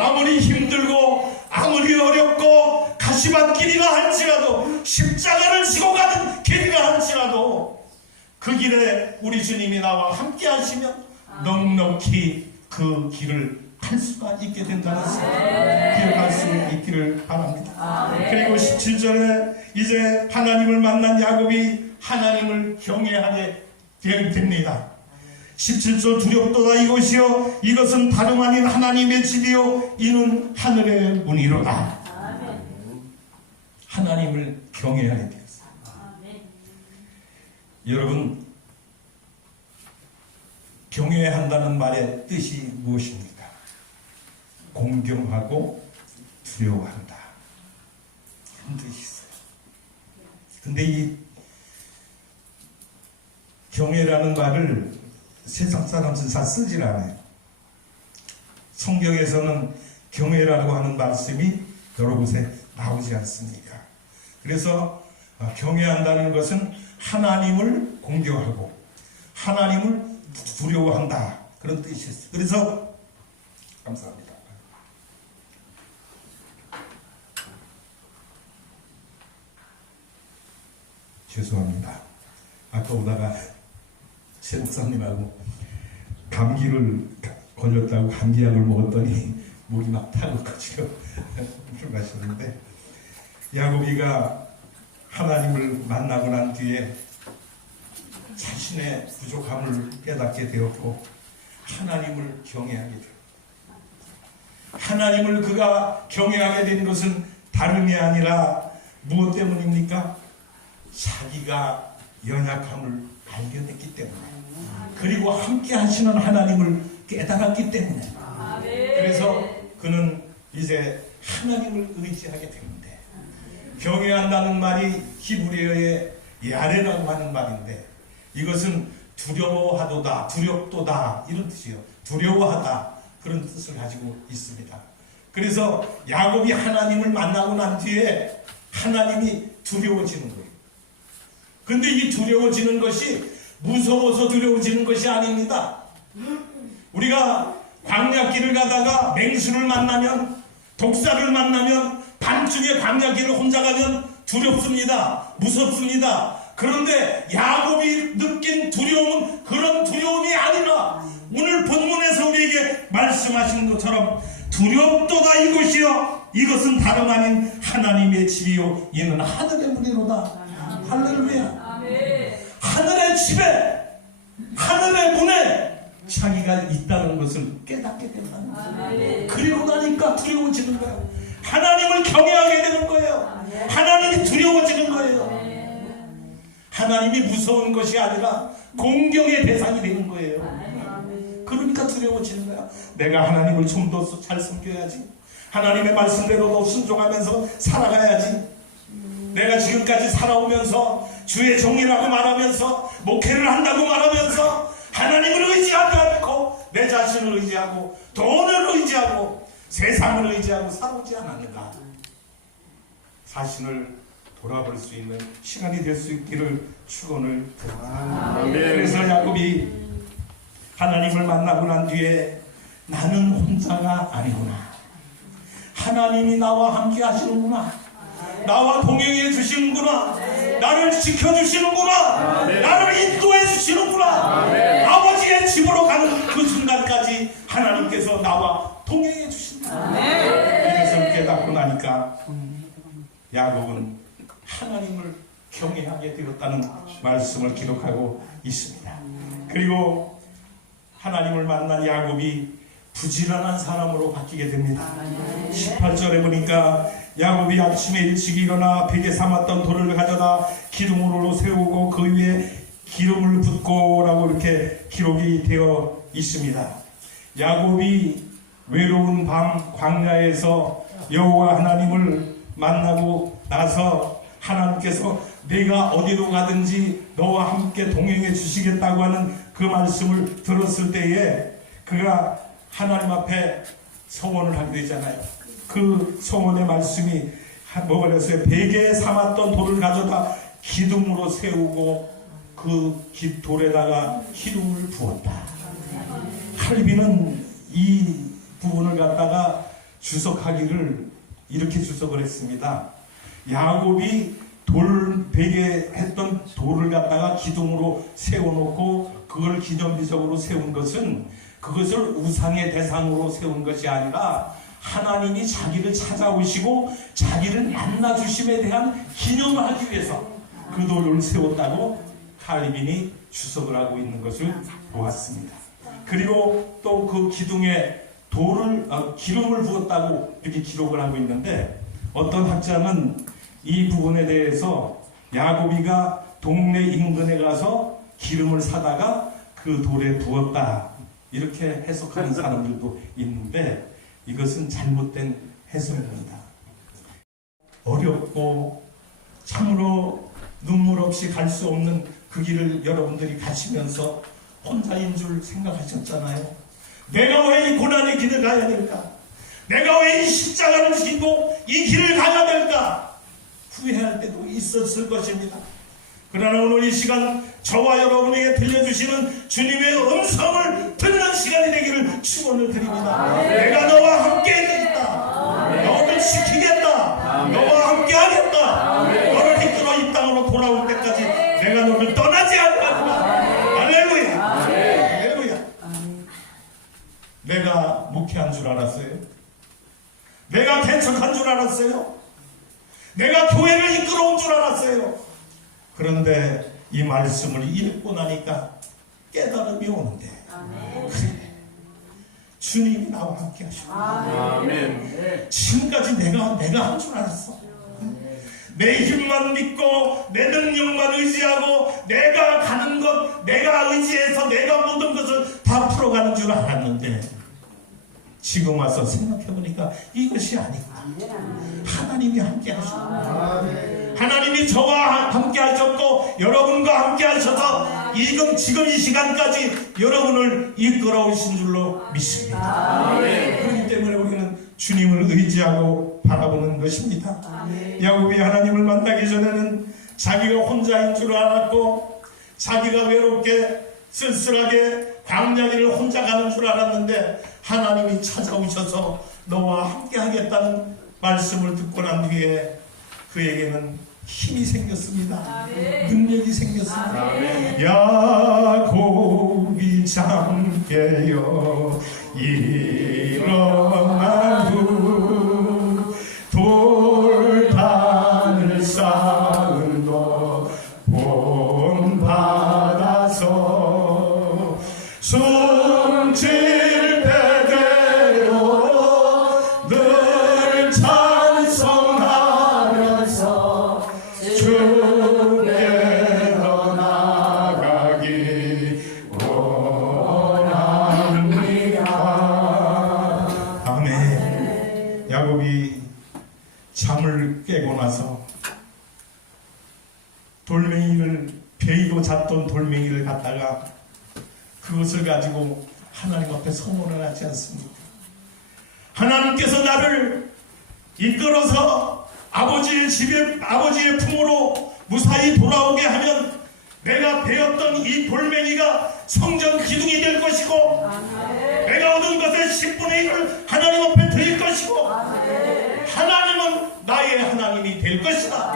아무리 힘들고 아무리 어렵고 가시밭길이라 할지라도 십자가를 지고 가는 길이라 할지라도 그 길에 우리 주님이 나와 함께 하시면 넉넉히 그 길을 갈 수가 있게 된다는 것을 기억할 수 있기를 바랍니다. 그리고 17절에 이제 하나님을 만난 야곱이 하나님을 경외하게 됩니다. 17절 두렵도다 이것이요 이것은 다름 아닌 하나님의 집이요 이는 하늘의 문이로다. 하나님을 경외하게 되었어요. 여러분 경외한다는 말의 뜻이 무엇입니까? 공경하고 두려워한다. 그런 뜻이 있어요. 근데 이 경외라는 말을 세상 사람들은 잘 쓰질 않아요. 성경에서는 경외라고 하는 말씀이 여러 곳에 나오지 않습니까? 그래서 경외한다는 것은 하나님을 공경하고 하나님을 두려워한다. 그런 뜻이 있어요. 그래서 감사합니다. 죄송합니다. 아까 오다가 새 목사님하고 감기를 걸렸다고 감기약을 먹었더니 목이 막 타고가지고 술 마셨는데 야곱이가 하나님을 만나고 난 뒤에 자신의 부족함을 깨닫게 되었고 하나님을 경외하게 되었고 하나님을 그가 경외하게 된 것은 다름이 아니라 무엇 때문입니까? 자기가 연약함을 발견했기 때문에 그리고 함께 하시는 하나님을 깨달았기 때문에 그래서 그는 이제 하나님을 의지하게 되는데 경외한다는 말이 히브리어의 야레라고 하는 말인데 이것은 두려워하도다 두렵도다 이런 뜻이에요. 두려워하다 그런 뜻을 가지고 있습니다. 그래서 야곱이 하나님을 만나고 난 뒤에 하나님이 두려워지는 거예요. 근데 이 두려워지는 것이 무서워서 두려워지는 것이 아닙니다. 우리가 광야길을 가다가 맹수를 만나면 독사를 만나면 밤중에 광야길을 혼자 가면 두렵습니다. 무섭습니다. 그런데 야곱이 느낀 두려움은 그런 두려움이 아니라 오늘 본문에서 우리에게 말씀하신 것처럼 두렵도다 이것이요 이것은 다름 아닌 하나님의 집이요 이는 하늘의 문이로다. 할렐루야. 하늘의 집에 하늘의 문에 자기가 있다는 것을 깨닫게 된다는 거예요. 그리고 나니까 두려워지는 거예요. 하나님을 경외하게 되는 거예요. 하나님이 두려워지는 거예요. 하나님이 무서운 것이 아니라 공경의 대상이 되는 거예요. 그러니까 두려워지는 거야. 내가 하나님을 좀 더 잘 섬겨야지. 하나님의 말씀대로 더 순종하면서 살아가야지. 내가 지금까지 살아오면서 주의 종이라고 말하면서 목회를 한다고 말하면서 하나님을 의지하지 않고 내 자신을 의지하고 돈을 의지하고 세상을 의지하고 살아오지 않았는가. 자신을 돌아볼 수 있는 시간이 될 수 있기를 축원을 드립니다. 아멘. 그래서 야곱이 하나님을 만나고 난 뒤에 나는 혼자가 아니구나. 하나님이 나와 함께 하시는구나. 나와 동행해 주시는구나. 나를 지켜주시는구나. 나를 인도해 주시는구나. 아버지의 집으로 가는 그 순간까지 하나님께서 나와 동행해 주신다. 이것을 깨닫고 나니까 야곱은 하나님을 경외하게 되었다는 말씀을 기록하고 있습니다. 그리고 하나님을 만난 야곱이 부지런한 사람으로 바뀌게 됩니다. 18절에 보니까 야곱이 아침에 일찍 일어나 베개 삼았던 돌을 가져다 기둥으로 세우고 그 위에 기름을 붓고 라고 이렇게 기록이 되어 있습니다. 야곱이 외로운 밤 광야에서 여호와 하나님을 만나고 나서 하나님께서 내가 어디로 가든지 너와 함께 동행해 주시겠다고 하는 그 말씀을 들었을 때에 그가 하나님 앞에 서원을 하게 되잖아요. 그 서원의 말씀이 뭐가 그랬어요? 베개에 삼았던 돌을 가져다 기둥으로 세우고 그 돌에다가 기름을 부었다. 칼빈은 이 부분을 갖다가 주석하기를 이렇게 주석을 했습니다. 야곱이 베개 했던 돌을 갖다가 기둥으로 세워놓고 그걸 기념비적으로 세운 것은 그것을 우상의 대상으로 세운 것이 아니라 하나님이 자기를 찾아오시고 자기를 만나주심에 대한 기념을 하기 위해서 그 돌을 세웠다고 칼빈이 주석을 하고 있는 것을 보았습니다. 그리고 또 그 기둥에 기름을 부었다고 이렇게 기록을 하고 있는데 어떤 학자는 이 부분에 대해서 야곱이가 동네 인근에 가서 기름을 사다가 그 돌에 부었다 이렇게 해석하는 사람들도 있는데 이것은 잘못된 해석입니다. 어렵고 참으로 눈물 없이 갈 수 없는 그 길을 여러분들이 가시면서 혼자인 줄 생각하셨잖아요. 내가 왜 이 고난의 길을 가야 될까? 내가 왜 이 십자가를 지고 이 길을 가야 될까? 후회할 때도 있었을 것입니다. 그러나 오늘 이 시간 저와 여러분에게 들려주시는 주님의 음성을 듣는 시간이 되기를 축원을 드립니다. 내가 너와 함께 되겠다. 너를 지키겠다. 너와 함께 하겠다. 너를 이끌어 이 땅으로 돌아올 때까지 내가 너를 떠나지 않는다. 할렐루야. 할렐루야. 내가 목회한 줄 알았어요? 내가 개척한 줄 알았어요? 내가 교회를 이끌어온 줄 알았어요? 그런데 이 말씀을 읽고 나니까 깨달음이 오는데 그래, 주님이 나와 함께 하시고 지금까지 내가 한 줄 알았어. 내 힘만 믿고 내 능력만 의지하고 내가 가는 것 내가 의지해서 내가 모든 것을 다 풀어가는 줄 알았는데 지금 와서 생각해보니까 이것이 아니구나. 하나님이 함께 하셨고 하나님이 저와 함께 하셨고 여러분과 함께 하셔서 지금 이 시간까지 여러분을 이끌어 오신 줄로 믿습니다. 그렇기 때문에 우리는 주님을 의지하고 바라보는 것입니다. 야곱이 하나님을 만나기 전에는 자기가 혼자인 줄 알았고 자기가 외롭게 쓸쓸하게 광야길을 혼자 가는 줄 알았는데 하나님이 찾아오셔서 너와 함께 하겠다는 말씀을 듣고 난 뒤에 그에게는 힘이 생겼습니다. 능력이 생겼습니다. 야곱이 잠깨어 일어난 후 돌단을 쌓은 도 본받아서 숨질 때대로 늘 찬송하면서 주께로 나가기 원합니다. 아멘. 야곱이 잠을 깨고 나서 베이고 잤던 돌멩이를 갖다가 그것을 가지고 하나님 앞에 선언을 하지 않습니까? 하나님께서 나를 이끌어서 아버지의 집에 아버지의 품으로 무사히 돌아오게 하면 내가 배웠던 이 돌멩이가 성전 기둥이 될 것이고 내가 얻은 것의 10분의 1을 하나님 앞에 드릴 것이고 하나님은 나의 하나님이 될 것이다.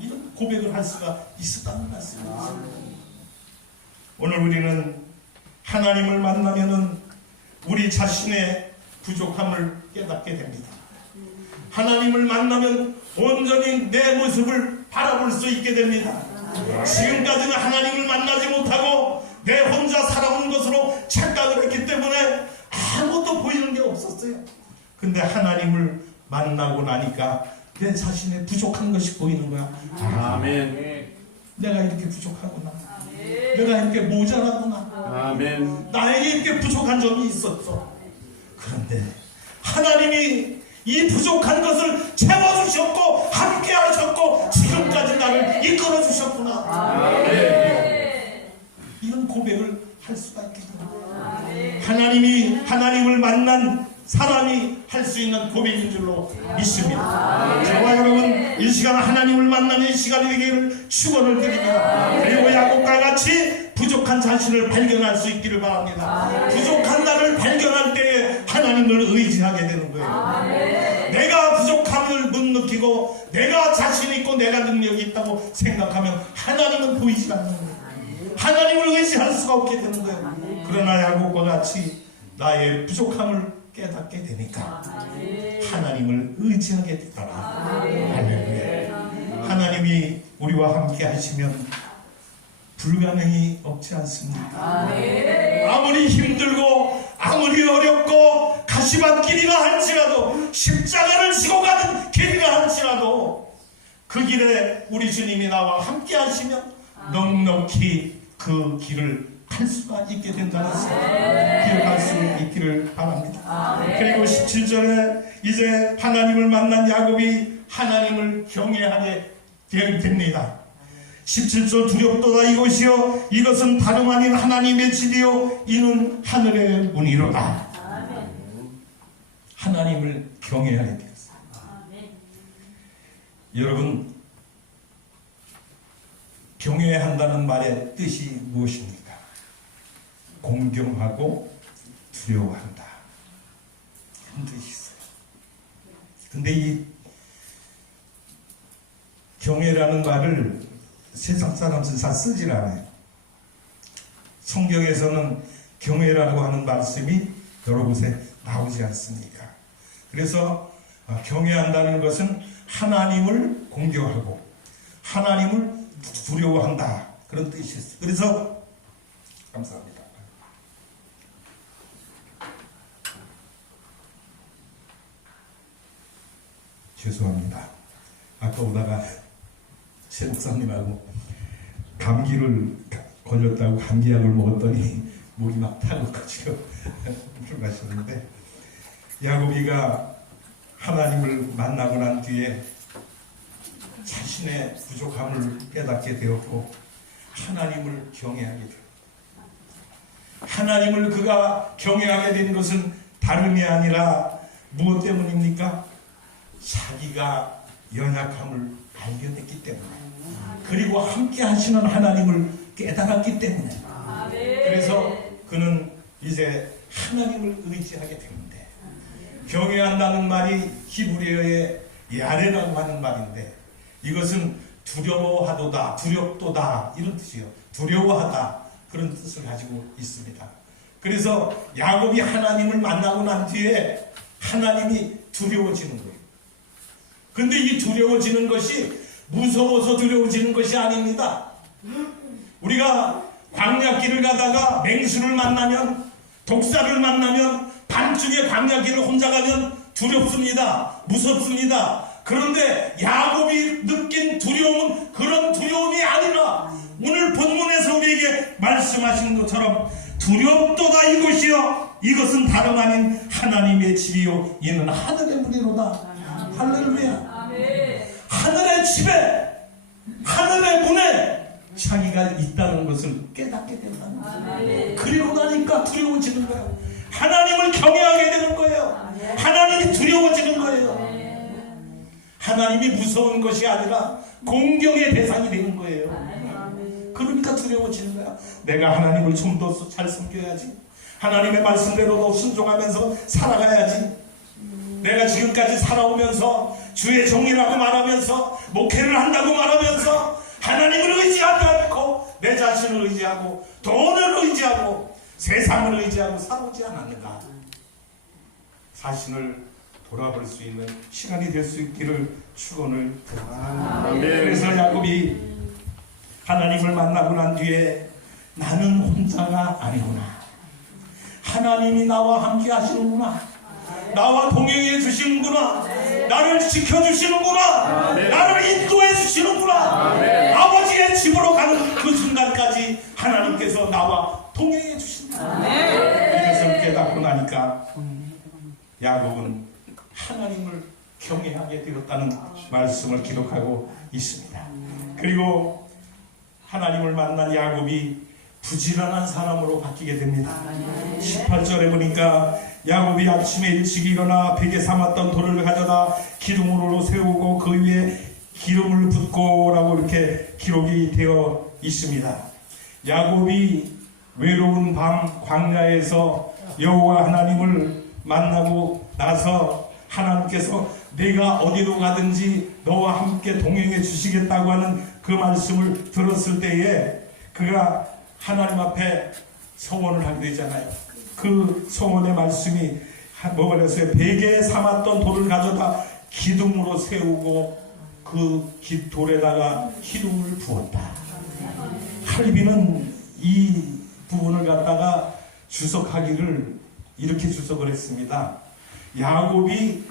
이런 고백을 할 수가 있었다는 말씀입니다. 오늘 우리는 하나님을 만나면은 우리 자신의 부족함을 깨닫게 됩니다. 하나님을 만나면 온전히 내 모습을 바라볼 수 있게 됩니다. 지금까지는 하나님을 만나지 못하고 내 혼자 살아온 것으로 착각을 했기 때문에 아무것도 보이는 게 없었어요. 근데 하나님을 만나고 나니까 내 자신의 부족한 것이 보이는 거야. 아멘. 내가 이렇게 부족하구나. 내가 이렇게 모자라구나. 아멘. 나에게 이렇게 부족한 점이 있었어. 그런데 하나님이 이 부족한 것을 채워주셨고 함께 하셨고 지금까지 나를 이끌어 주셨구나. 아멘. 이런 고백을 할 수가 있겠구나. 하나님을 만난 사람이 할 수 있는 고백인 줄로 믿습니다. 저와 여러분 이 시간 하나님을 만나는 시간이 되기를 축원을 드립니다. 그리고 야곱과 같이 부족한 자신을 발견할 수 있기를 바랍니다. 부족한 나를 발견할 때에 하나님을 의지하게 되는 거예요. 내가 부족함을 못 느끼고 내가 자신 있고 내가 능력이 있다고 생각하면 하나님은 보이지 않는 거예요. 하나님을 의지할 수가 없게 되는 거예요. 그러나 야곱과 같이 나의 부족함을 깨닫게 되니까 하나님을 의지하게 되더라. 할렐루야. 하나님이 우리와 함께 하시면 불가능이 없지 않습니까? 아무리 힘들고 아무리 어렵고 가시밭길이라 할지라도 십자가를 지고 가는 길이라 할지라도 그 길에 우리 주님이 나와 함께 하시면 넉넉히 그 길을 갈 수가 있게 된다는 것을 기억할 수 있기를 바랍니다. 그리고 17절에 이제 하나님을 만난 야곱이 하나님을 경외하게 됩니다. 17절 두렵도다 이것이요 이것은 다름 아닌 하나님의 집이요 이는 하늘의 문이로다. 하나님을 경외하게 되었어요. 여러분 경외한다는 말의 뜻이 무엇입니까? 공경하고 두려워한다. 그런 뜻이 있어요. 근데 이 경외라는 말을 세상 사람들은 잘 쓰질 않아요. 성경에서는 경외라고 하는 말씀이 여러 곳에 나오지 않습니까? 그래서 경외한다는 것은 하나님을 공경하고 하나님을 두려워한다. 그런 뜻이 있어요. 그래서 감사합니다. 죄송합니다. 아까 오다가 새 목사님하고 감기를 걸렸다고 감기약을 먹었더니 목이 막 타고가지고 들어가셨는데 야곱이가 하나님을 만나고 난 뒤에 자신의 부족함을 깨닫게 되었고 하나님을 경외하게 되었고 하나님을 그가 경외하게 된 것은 다름이 아니라 무엇 때문입니까? 자기가 연약함을 발견했기 때문에 그리고 함께 하시는 하나님을 깨달았기 때문에 그래서 그는 이제 하나님을 의지하게 되는데 경외한다는 말이 히브리어의 야레라고 하는 말인데 이것은 두려워하도다 두렵도다 이런 뜻이에요. 두려워하다 그런 뜻을 가지고 있습니다. 그래서 야곱이 하나님을 만나고 난 뒤에 하나님이 두려워지는 거예요. 근데 이 두려워지는 것이 무서워서 두려워지는 것이 아닙니다. 우리가 광야길을 가다가 맹수를 만나면 독사를 만나면 밤중에 광야길을 혼자 가면 두렵습니다. 무섭습니다. 그런데 야곱이 느낀 두려움은 그런 두려움이 아니라 오늘 본문에서 우리에게 말씀하신 것처럼 두렵도다 이것이요 이것은 다름 아닌 하나님의 집이요 이는 하늘의 문이로다. 할렐루야. 하늘의 집에 하늘의 문에 자기가 있다는 것을 깨닫게 된다는 거예요. 그리고 나니까 두려워지는 거예요. 하나님을 경외하게 되는 거예요. 하나님이 두려워지는 거예요. 하나님이 무서운 것이 아니라 공경의 대상이 되는 거예요. 그러니까 두려워지는 거야. 내가 하나님을 좀 더 잘 섬겨야지. 하나님의 말씀대로 더 순종하면서 살아가야지. 내가 지금까지 살아오면서 주의 종이라고 말하면서 목회를 한다고 말하면서 하나님을 의지하지 않고 내 자신을 의지하고 돈을 의지하고 세상을 의지하고 살아오지 않았는가. 자신을 돌아볼 수 있는 시간이 될 수 있기를 축원을 드립니다. 그래서 야곱이 하나님을 만나고 난 뒤에 나는 혼자가 아니구나. 하나님이 나와 함께 하시는구나. 나와 동행해 주시는구나. 나를 지켜주시는구나. 나를 인도해 주시는구나. 아버지의 집으로 가는 그 순간까지 하나님께서 나와 동행해 주신다. 이것을 깨닫고 나니까 야곱은 하나님을 경외하게 되었다는 말씀을 기록하고 있습니다. 그리고 하나님을 만난 야곱이 부지런한 사람으로 바뀌게 됩니다. 18절에 보니까 야곱이 아침에 일찍 일어나 베개 삼았던 돌을 가져다 기둥으로 세우고 그 위에 기름을 붓고라고 이렇게 기록이 되어 있습니다. 야곱이 외로운 밤 광야에서 여호와 하나님을 만나고 나서 하나님께서 내가 어디로 가든지 너와 함께 동행해 주시겠다고 하는 그 말씀을 들었을 때에 그가 하나님 앞에 서원을 하게 되잖아요. 그 서원의 말씀이 뭐가 그랬어요? 베개에 삼았던 돌을 가져다 기둥으로 세우고 그 돌에다가 기름을 부었다. 칼빈은 이 부분을 갖다가 주석하기를 이렇게 주석을 했습니다. 야곱이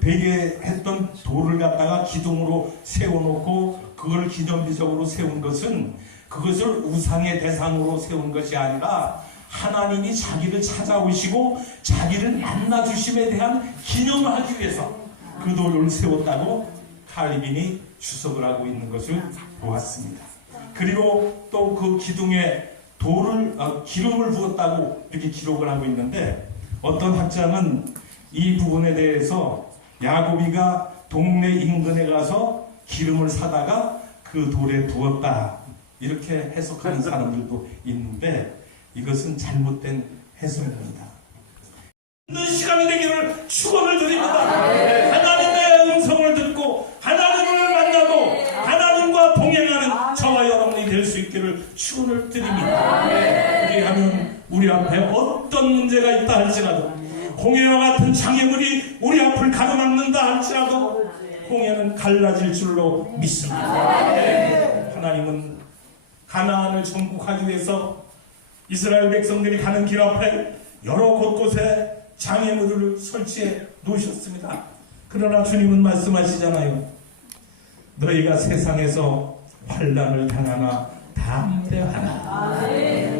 베개 했던 돌을 갖다가 기둥으로 세워놓고 그걸 기념비적으로 세운 것은 그것을 우상의 대상으로 세운 것이 아니라 하나님이 자기를 찾아오시고 자기를 만나주심에 대한 기념을 하기 위해서 그 돌을 세웠다고 칼빈이 주석을 하고 있는 것을 보았습니다. 그리고 또 그 기둥에 기름을 부었다고 이렇게 기록을 하고 있는데 어떤 학자는 이 부분에 대해서 야곱이가 동네 인근에 가서 기름을 사다가 그 돌에 부었다 이렇게 해석하는 사람들도 있는데 이것은 잘못된 해석입니다. 있는 시간이 되기를 축원을 드립니다. 하나님의 음성을 듣고 하나님을 만나고 하나님과 동행하는 저와 여러분이 될 수 있기를 축원을 드립니다. 그리하면 우리 앞에 어떤 문제가 있다 할지라도 홍해와 같은 장애물이 우리 앞을 가로막는다 할지라도 홍해는 갈라질 줄로 믿습니다. 하나님은 가나안을 정복하기 위해서 이스라엘 백성들이 가는 길 앞에 여러 곳곳에 장애물을 설치해 놓으셨습니다. 그러나 주님은 말씀하시잖아요. 너희가 세상에서 환난을 당하나 담대하라.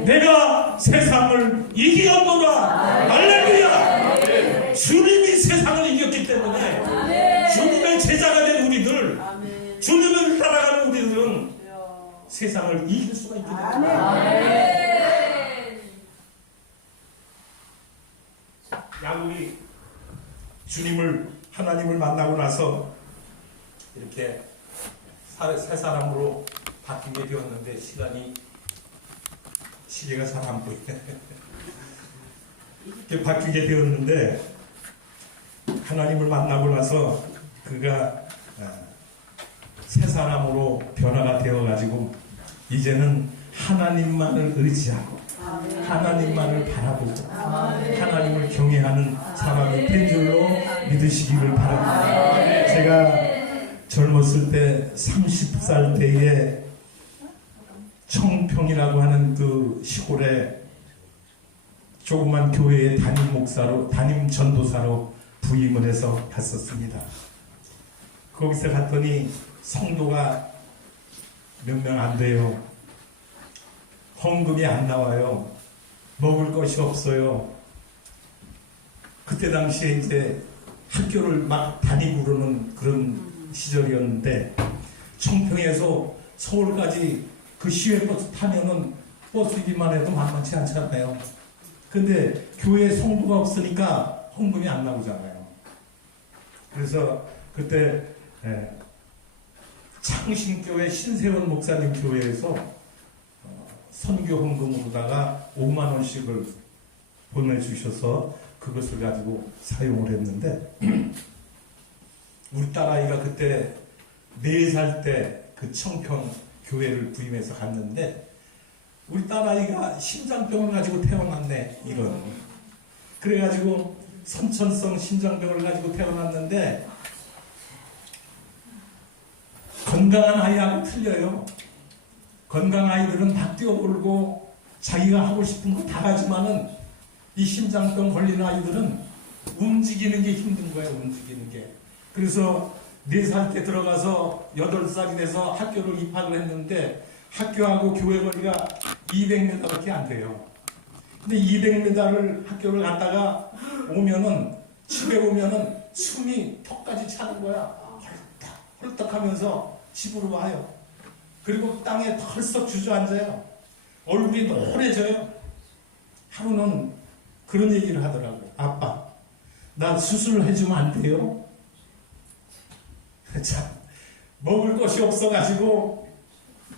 내가 세상을 이기었노라. 할렐루야. 주님이 세상을 이겼기 때문에 주님의 제자가 된 우리들, 주님을 따라가는 우리들은 세상을 이길 수가 있기 때문에 야곱이 하나님을 만나고 나서 이렇게 새 사람으로 바뀌게 되었는데 시계가 잘 안 보이네. 이렇게 바뀌게 되었는데 하나님을 만나고 나서 그가 새 사람으로 변화가 되어가지고 이제는 하나님만을 의지하고 하나님만을 바라보고 하나님을 경외하는 사람이 된 줄로 믿으시기를 바랍니다. 제가 젊었을 때 30살 때에 청평이라고 하는 그 시골에 조그만 교회의 담임 전도사로 부임을 해서 갔었습니다. 거기서 갔더니 성도가 몇 명 안 돼요. 헌금이 안 나와요. 먹을 것이 없어요. 그때 당시에 이제 학교를 막 다니고 그러는 그런 시절이었는데 청평에서 서울까지 그 시외버스 타면은 버스기만 해도 만만치 않잖아요. 근데 교회에 성도가 없으니까 헌금이 안 나오잖아요. 그래서 그때 창신교회 신세원 목사님 교회에서 선교 헌금으로다가 5만 원씩을 보내주셔서 그것을 가지고 사용을 했는데 우리 딸아이가 그때 4살 때 그 청평 교회를 부임해서 갔는데 우리 딸아이가 심장병을 가지고 태어났네 이런. 그래가지고 선천성 심장병을 가지고 태어났는데 건강한 아이하고 틀려요. 건강한 아이들은 막 뛰어놀고 자기가 하고 싶은 거 다 하지만은 이 심장병 걸리는 아이들은 움직이는 게 힘든 거예요. 움직이는 게. 그래서 4살 때 들어가서 8살이 돼서 학교를 입학을 했는데 학교하고 교회 거리가 200m밖에 안 돼요. 근데 200m를 학교를 갔다가 오면은 집에 오면은 숨이 턱까지 차는 거야. 헐떡 하면서 집으로 와요. 그리고 땅에 털썩 주저앉아요. 얼굴이 노래져요. 하루는 그런 얘기를 하더라고요. 아빠, 나 수술을 해주면 안 돼요? 참, 먹을 것이 없어가지고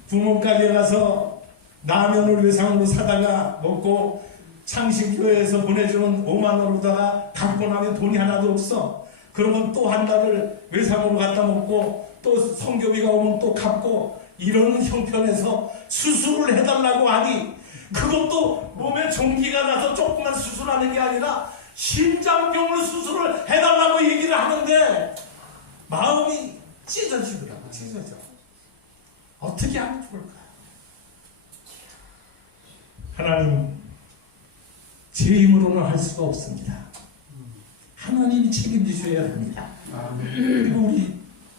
부모가게 가서 라면을 외상으로 사다가 먹고 창신교회에서 보내주는 5만 원으로다가 갖고 나면 돈이 하나도 없어. 그러면 또 한 달을 외상으로 갖다 먹고 또 성교비가 오면 또 갚고 이러는 형편에서 수술을 해달라고 하니 그것도 몸에 종기가 나서 조금만 수술하는 게 아니라 심장병을 수술을 해달라고 얘기를 하는데 마음이 찢어지더라고. 찢어져. 어떻게 하면 좋을까? 하나님, 제 힘으로는 할 수가 없습니다. 하나님이 책임지셔야 합니다. 그리고 우리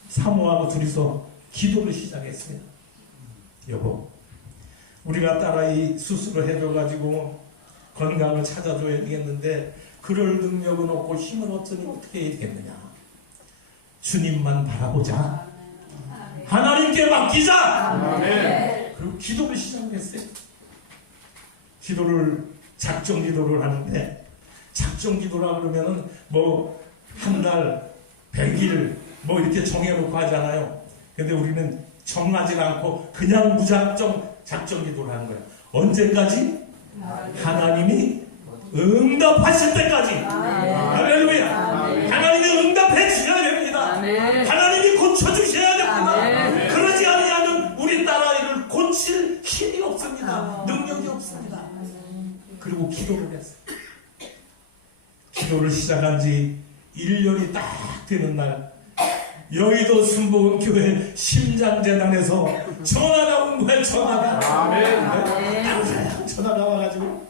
사모하고 둘이서 기도를 시작했어요. 여보, 우리가 딸아이 수술을 해줘가지고 건강을 찾아줘야 되겠는데 그럴 능력은 없고 힘은 없으니 어떻게 해야 되겠느냐. 주님만 바라보자. 하나님께 맡기자. 그리고 기도를 시작했어요. 기도를 작정 기도를 하는데 작정 기도라 그러면은 뭐 한 달, 100일 뭐 이렇게 정해놓고 하잖아요. 근데 우리는 정하지 않고 그냥 무작정 작정 기도를 하는 거예요. 언제까지? 하나님이 응답하실 때까지. 할렐루야. 하나님이 응답해 주셔야 됩니다. 하나님이 고쳐주셔야 됩니다. 그러지 않으면 우리 딸아이를 고칠 힘이 없습니다. 능력이 없습니다. 그리고 기도를 했어요. 기도를 시작한 지 1년이 딱 되는 날 여의도 순복음교회 심장재단에서 전화가 온 거예요. 전화가. 아멘. 전화가 와가지고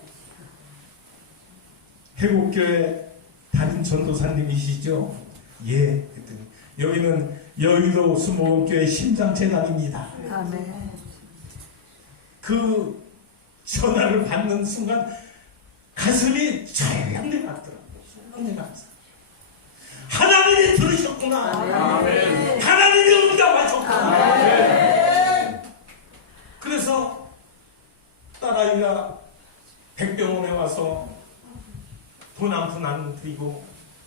해곡교회 담임 전도사님이시죠? 예. 그랬더니 여기는 여의도 순복음교회 심장재단입니다. 아멘. 그 전화를 받는 순간 가슴이 철렁내 갔더라고요. 철렁내 갔어요. 하나님이 들으셨구나. 아멘. 하나님이 응답하셨구나. 아멘. 그래서 딸아이가 백병원에 와서 돈 한 푼 안 드리고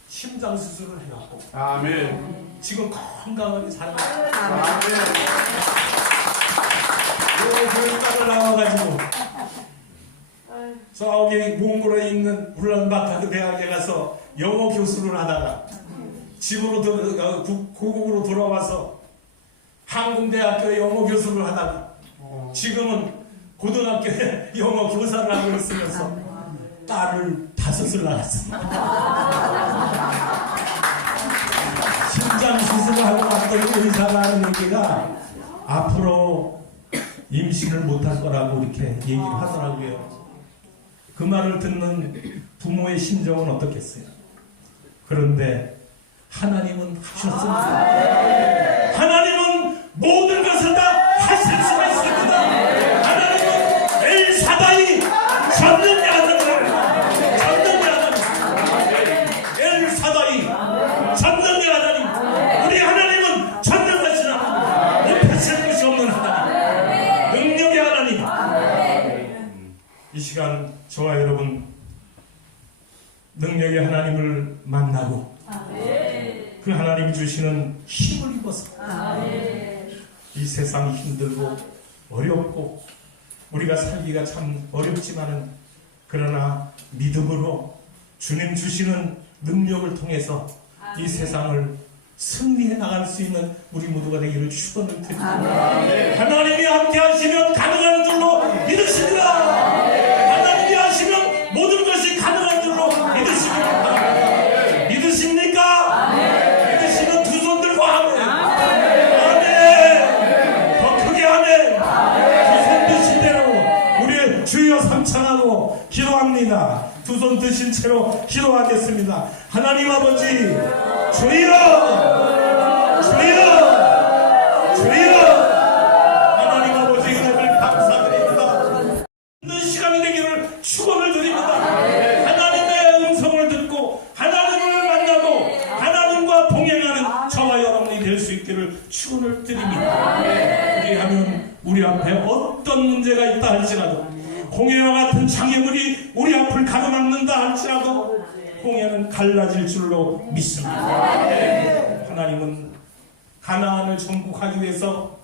심장 수술을 해갖고 아멘. 지금 건강하게 살아요. 아멘. 요 딸을 나와가지고 저기 몽골에 있는 울란바토르 대학에 가서 영어 교수를 하다가 집으로 고국으로 돌아와서 항공대학교에 영어 교수를 하다가 지금은 고등학교에 영어 교사를 하고 있으면서 딸을 5을 낳았습니다. 심장 수술을 하고 났더니 의사가 하는 얘기가 앞으로 임신을 못할 거라고 이렇게 얘기를 하더라고요. 그 말을 듣는 부모의 심정은 어떻겠어요? 그런데 하나님은 하셨습니다. 하나님은 모든 것을 다 하실 수가 있습니다. 하나님은 엘사다이 전능의 하나님, 전능의 하나님, 엘사다이 전능의 하나님. 우리 하나님은 전능하신 하나님, 못하실 것이 없는 하나님, 능력의 하나님. 이 시간 저와 여러분 능력의 하나님을 만나고 그 하나님 주시는 힘을 입어서 이 세상 힘들고 어렵고 우리가 살기가 참 어렵지만은 그러나 믿음으로 주님 주시는 능력을 통해서 이 세상을 승리해 나갈 수 있는 우리 모두가 되기를 축원을 드립니다. 하나님이 함께 하시면 가능한 줄로 믿으십니다. 하나님이 하시면 모든 것이 가능한 줄로 믿으시기 바랍니다. 믿으십니까? 믿으시면 두 손 들고 아멘. 아멘. 더 크게 아멘. 두 손 드신 대로 우리 주여 삼창하고 기도합니다. 두 손 드신 채로 기도하겠습니다. 하나님 아버지 주여 하나님 아버지 은혜를 감사드립니다. 있는 시간이 되기를 축원을 드립니다. 하나님의 음성을 듣고 하나님을 만나고 하나님과 동행하는 저와 여러분이 될 수 있기를 축원을 드립니다. 그리하면 우리 앞에 어떤 문제가 있다 할지라도 홍해와 같은 장애물이 우리 앞을 가로막는다 할지라도 홍해는 갈라질 줄로 믿습니다. 하나님은 가나안을 정복하기 위해서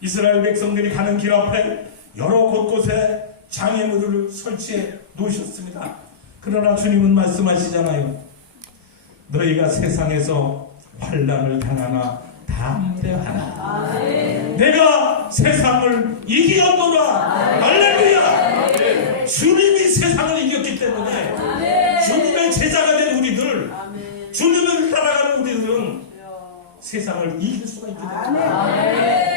이스라엘 백성들이 가는 길 앞에 여러 곳곳에 장애물을 설치해 놓으셨습니다. 그러나 주님은 말씀하시잖아요. 너희가 세상에서 환난을 당하나 담대하라. 내가 세상을 이기었노라. 할렐루야. 주님이 세상을 이겼기 때문에 주님의 제자가 된 우리들, 주님을 따라가는 우리들은 세상을 이길 수가 있기 때문에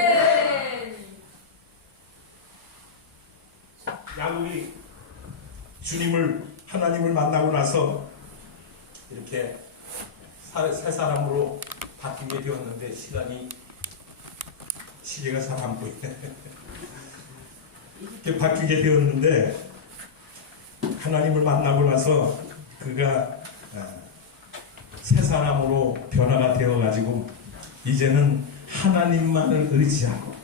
야곱이 주님을 하나님을 만나고 나서 이렇게 새 사람으로 바뀌게 되었는데 시계가 잘 안 보이네. 이렇게 바뀌게 되었는데 하나님을 만나고 나서 그가 새 사람으로 변화가 되어가지고 이제는 하나님만을 의지하고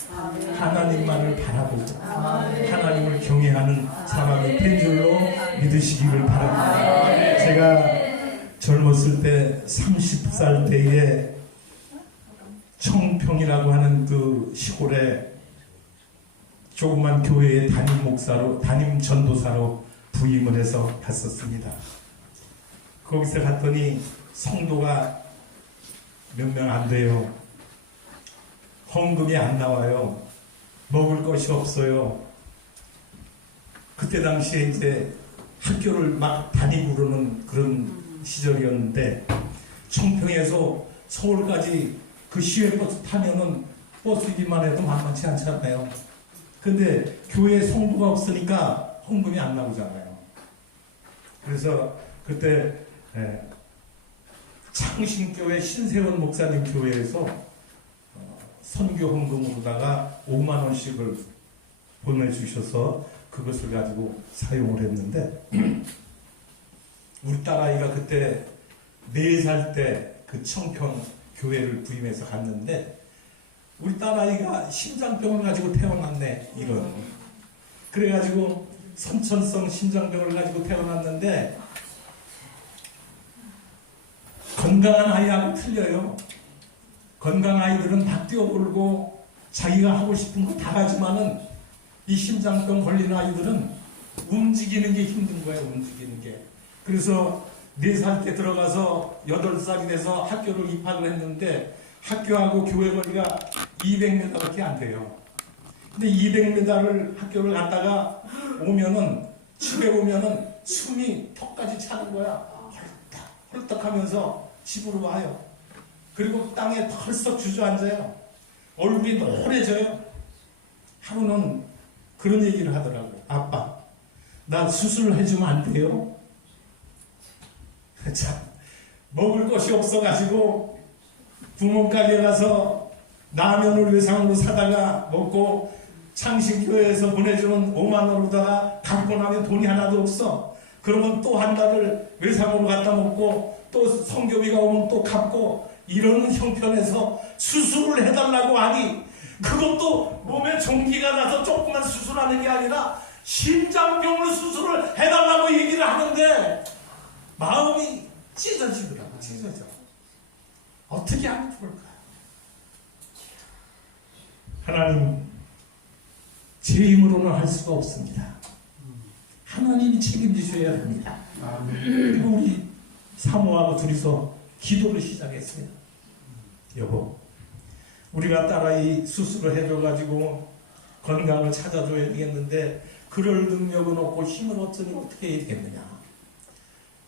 하나님만을 바라보고 하나님을 경외하는 사람이 된 줄로 믿으시기를 바랍니다. 제가 젊었을 때 30살 때에 청평이라고 하는 그 시골에 조그만 교회의 담임 전도사로 부임을 해서 갔었습니다. 거기서 갔더니 성도가 몇 명 안 돼요. 헌금이 안 나와요. 먹을 것이 없어요. 그때 당시에 이제 학교를 막 다니고 그러는 그런 시절이었는데 청평에서 서울까지 그 시외버스 타면은 버스기만 해도 만만치 않잖아요. 근데 교회에 성도가 없으니까 헌금이 안 나오잖아요. 그래서 그때 창신교회 신세원 목사님 교회에서 선교 헌금으로다가 5만 원씩을 보내주셔서 그것을 가지고 사용을 했는데 우리 딸아이가 그때 4살 때 그 청평 교회를 부임해서 갔는데 우리 딸아이가 심장병을 가지고 태어났네. 이런 그래가지고 선천성 심장병을 가지고 태어났는데 건강한 아이하고 틀려요. 건강한 아이들은 다 뛰어놀고 자기가 하고 싶은 거 다 하지만은 이 심장병 걸린 아이들은 움직이는 게 힘든 거예요. 움직이는 게. 그래서 4살 때 들어가서 8살이 돼서 학교를 입학을 했는데 학교하고 교회 거리가 200m밖에 안 돼요. 근데 200m를 학교를 갔다가 오면은 집에 오면은 숨이 턱까지 차는 거야. 헐떡 하면서 집으로 와요. 그리고 땅에 털썩 주저앉아요. 얼굴이 노래져요. 하루는 그런 얘기를 하더라고. 아빠, 나 수술을 해주면 안 돼요? 참, 먹을 것이 없어가지고 구멍가게 가서 라면을 외상으로 사다가 먹고 창신교회에서 보내주는 5만 원으로다가 갖고 나면 돈이 하나도 없어. 그러면 또 한 달을 외상으로 갖다 먹고 또 성교비가 오면 또 갚고 이러는 형편에서 수술을 해달라고 하니 그것도 몸에 종기가 나서 조금만 수술하는 게 아니라 심장병을 수술을 해달라고 얘기를 하는데 마음이 찢어지더라고. 찢어져. 어떻게 하면 좋을까? 하나님, 제 힘으로는 할 수가 없습니다. 하나님이 책임지셔야 합니다. 그리고 우리 사모하고 둘이서 기도를 시작했어요. 여보, 우리가 딸아이 수술을 해줘가지고 건강을 찾아줘야 되겠는데 그럴 능력은 없고 힘은 없으니 어떻게 해야 되겠느냐.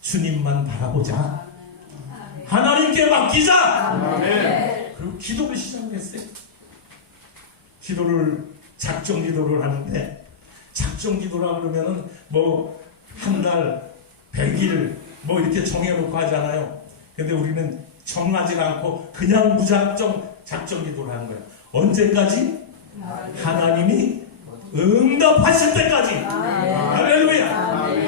주님만 바라보자. 하나님께 맡기자. 아멘. 그리고 기도를 시작했어요. 기도를 작정 기도를 하는데, 작정 기도라 그러면은 뭐 한 달, 100일 뭐 이렇게 정해놓고 하잖아요. 근데 우리는 정하지 않고 그냥 무작정 작정 기도를 하는 거예요. 언제까지? 하나님이 응답하실 때까지. 할렐루야.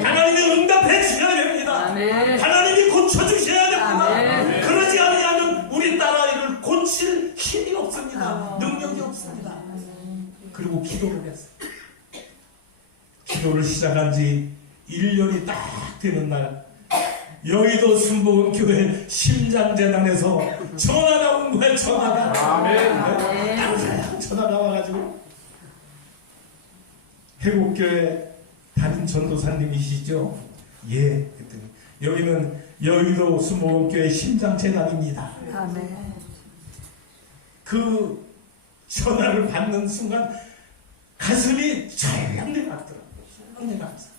하나님이 응답해 주셔야 됩니다. 하나님이 고쳐주셔야 됩니다. 그러지 않으면 우리 딸아이를 고칠 힘이 없습니다. 능력이 없습니다. 그리고 기도를 했어요. 기도를 시작한 지 1년이 딱 되는 날, 여의도 순복음교회 심장재단에서 전화가 온 거예요. 전화가. 아멘. 전화가 와가지고, 해국교회 담임 전도사님이시죠? 예. 그랬더니 여기는 여의도 순복음교회 심장재단입니다. 그 전화를 받는 순간 가슴이 철렁 내려갔더라고요. 철렁 내려갔어요.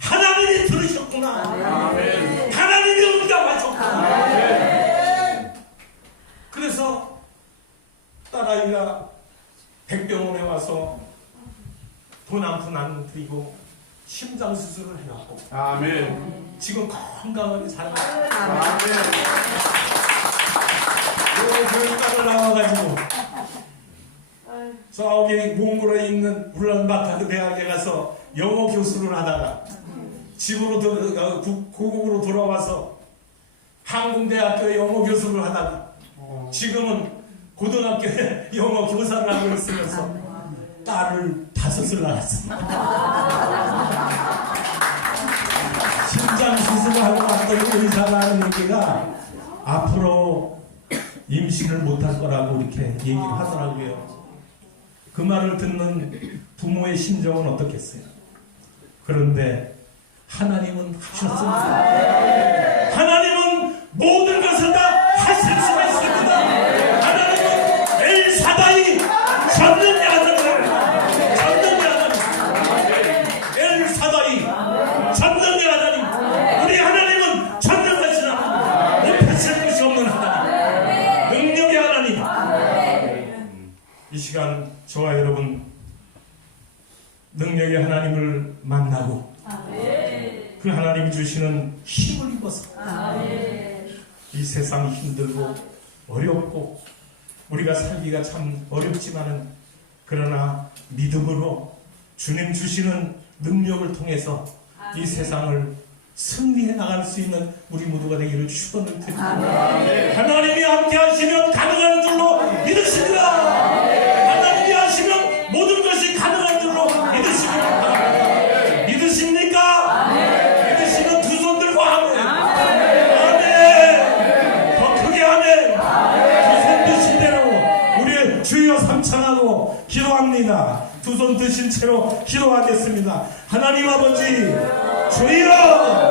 하나님이 들으셨구나. 아멘. 하나님이 응답하셨구나. 그래서 딸아이가 백병원에 와서 돈 한 푼 안 드리고 심장 수술을 해갖고 아멘. 지금 건강하게 살아요. 아멘. 교육과를 나와가지고 저기 몽골에 있는 울란바토르 대학에 가서 영어 교수를 하다가 집으로 고국으로 돌아와서 항공대학교에 영어 교수를 하다가 지금은 고등학교에 영어 교사를 하고 있으면서 딸을 5을 낳았습니다. 심장 수술을 하고 왔더니 의사가 하는 얘기가 앞으로 임신을 못할 거라고 이렇게 얘기를 하더라고요. 그 말을 듣는 부모의 심정은 어떻겠어요? 그런데 하나님은 하셨습니다. 하나님은 모든 것을 다 하실 수가 있습니다. 하나님은 엘사다이 전능자하다니, 엘사다이 전능자하다니. 우리 하나님은 전능하시나 못하실 것이 없는 하나님, 능력의 하나님. 이 시간 저와 여러분 능력의 하나님을 만나고 그 하나님이 주시는 힘을 입어서 이 세상 힘들고 어렵고 우리가 살기가 참 어렵지만은 그러나 믿음으로 주님 주시는 능력을 통해서 이 세상을 승리해 나갈 수 있는 우리 모두가 되기를 축원을 드립니다. 하나님이 함께 하시면 가능한 줄로 믿으십니다. 하나님이 하시면 모든 것이 가능한 줄로 믿으십니다. 믿으십니까? 믿으시면 두 손 들고 아멘. 아멘. 더 크게 아멘. 두 손 드신 대로 우리 주여 삼창하고 기도합니다. 두 손 드신 채로 기도하겠습니다. 하나님 아버지, 주여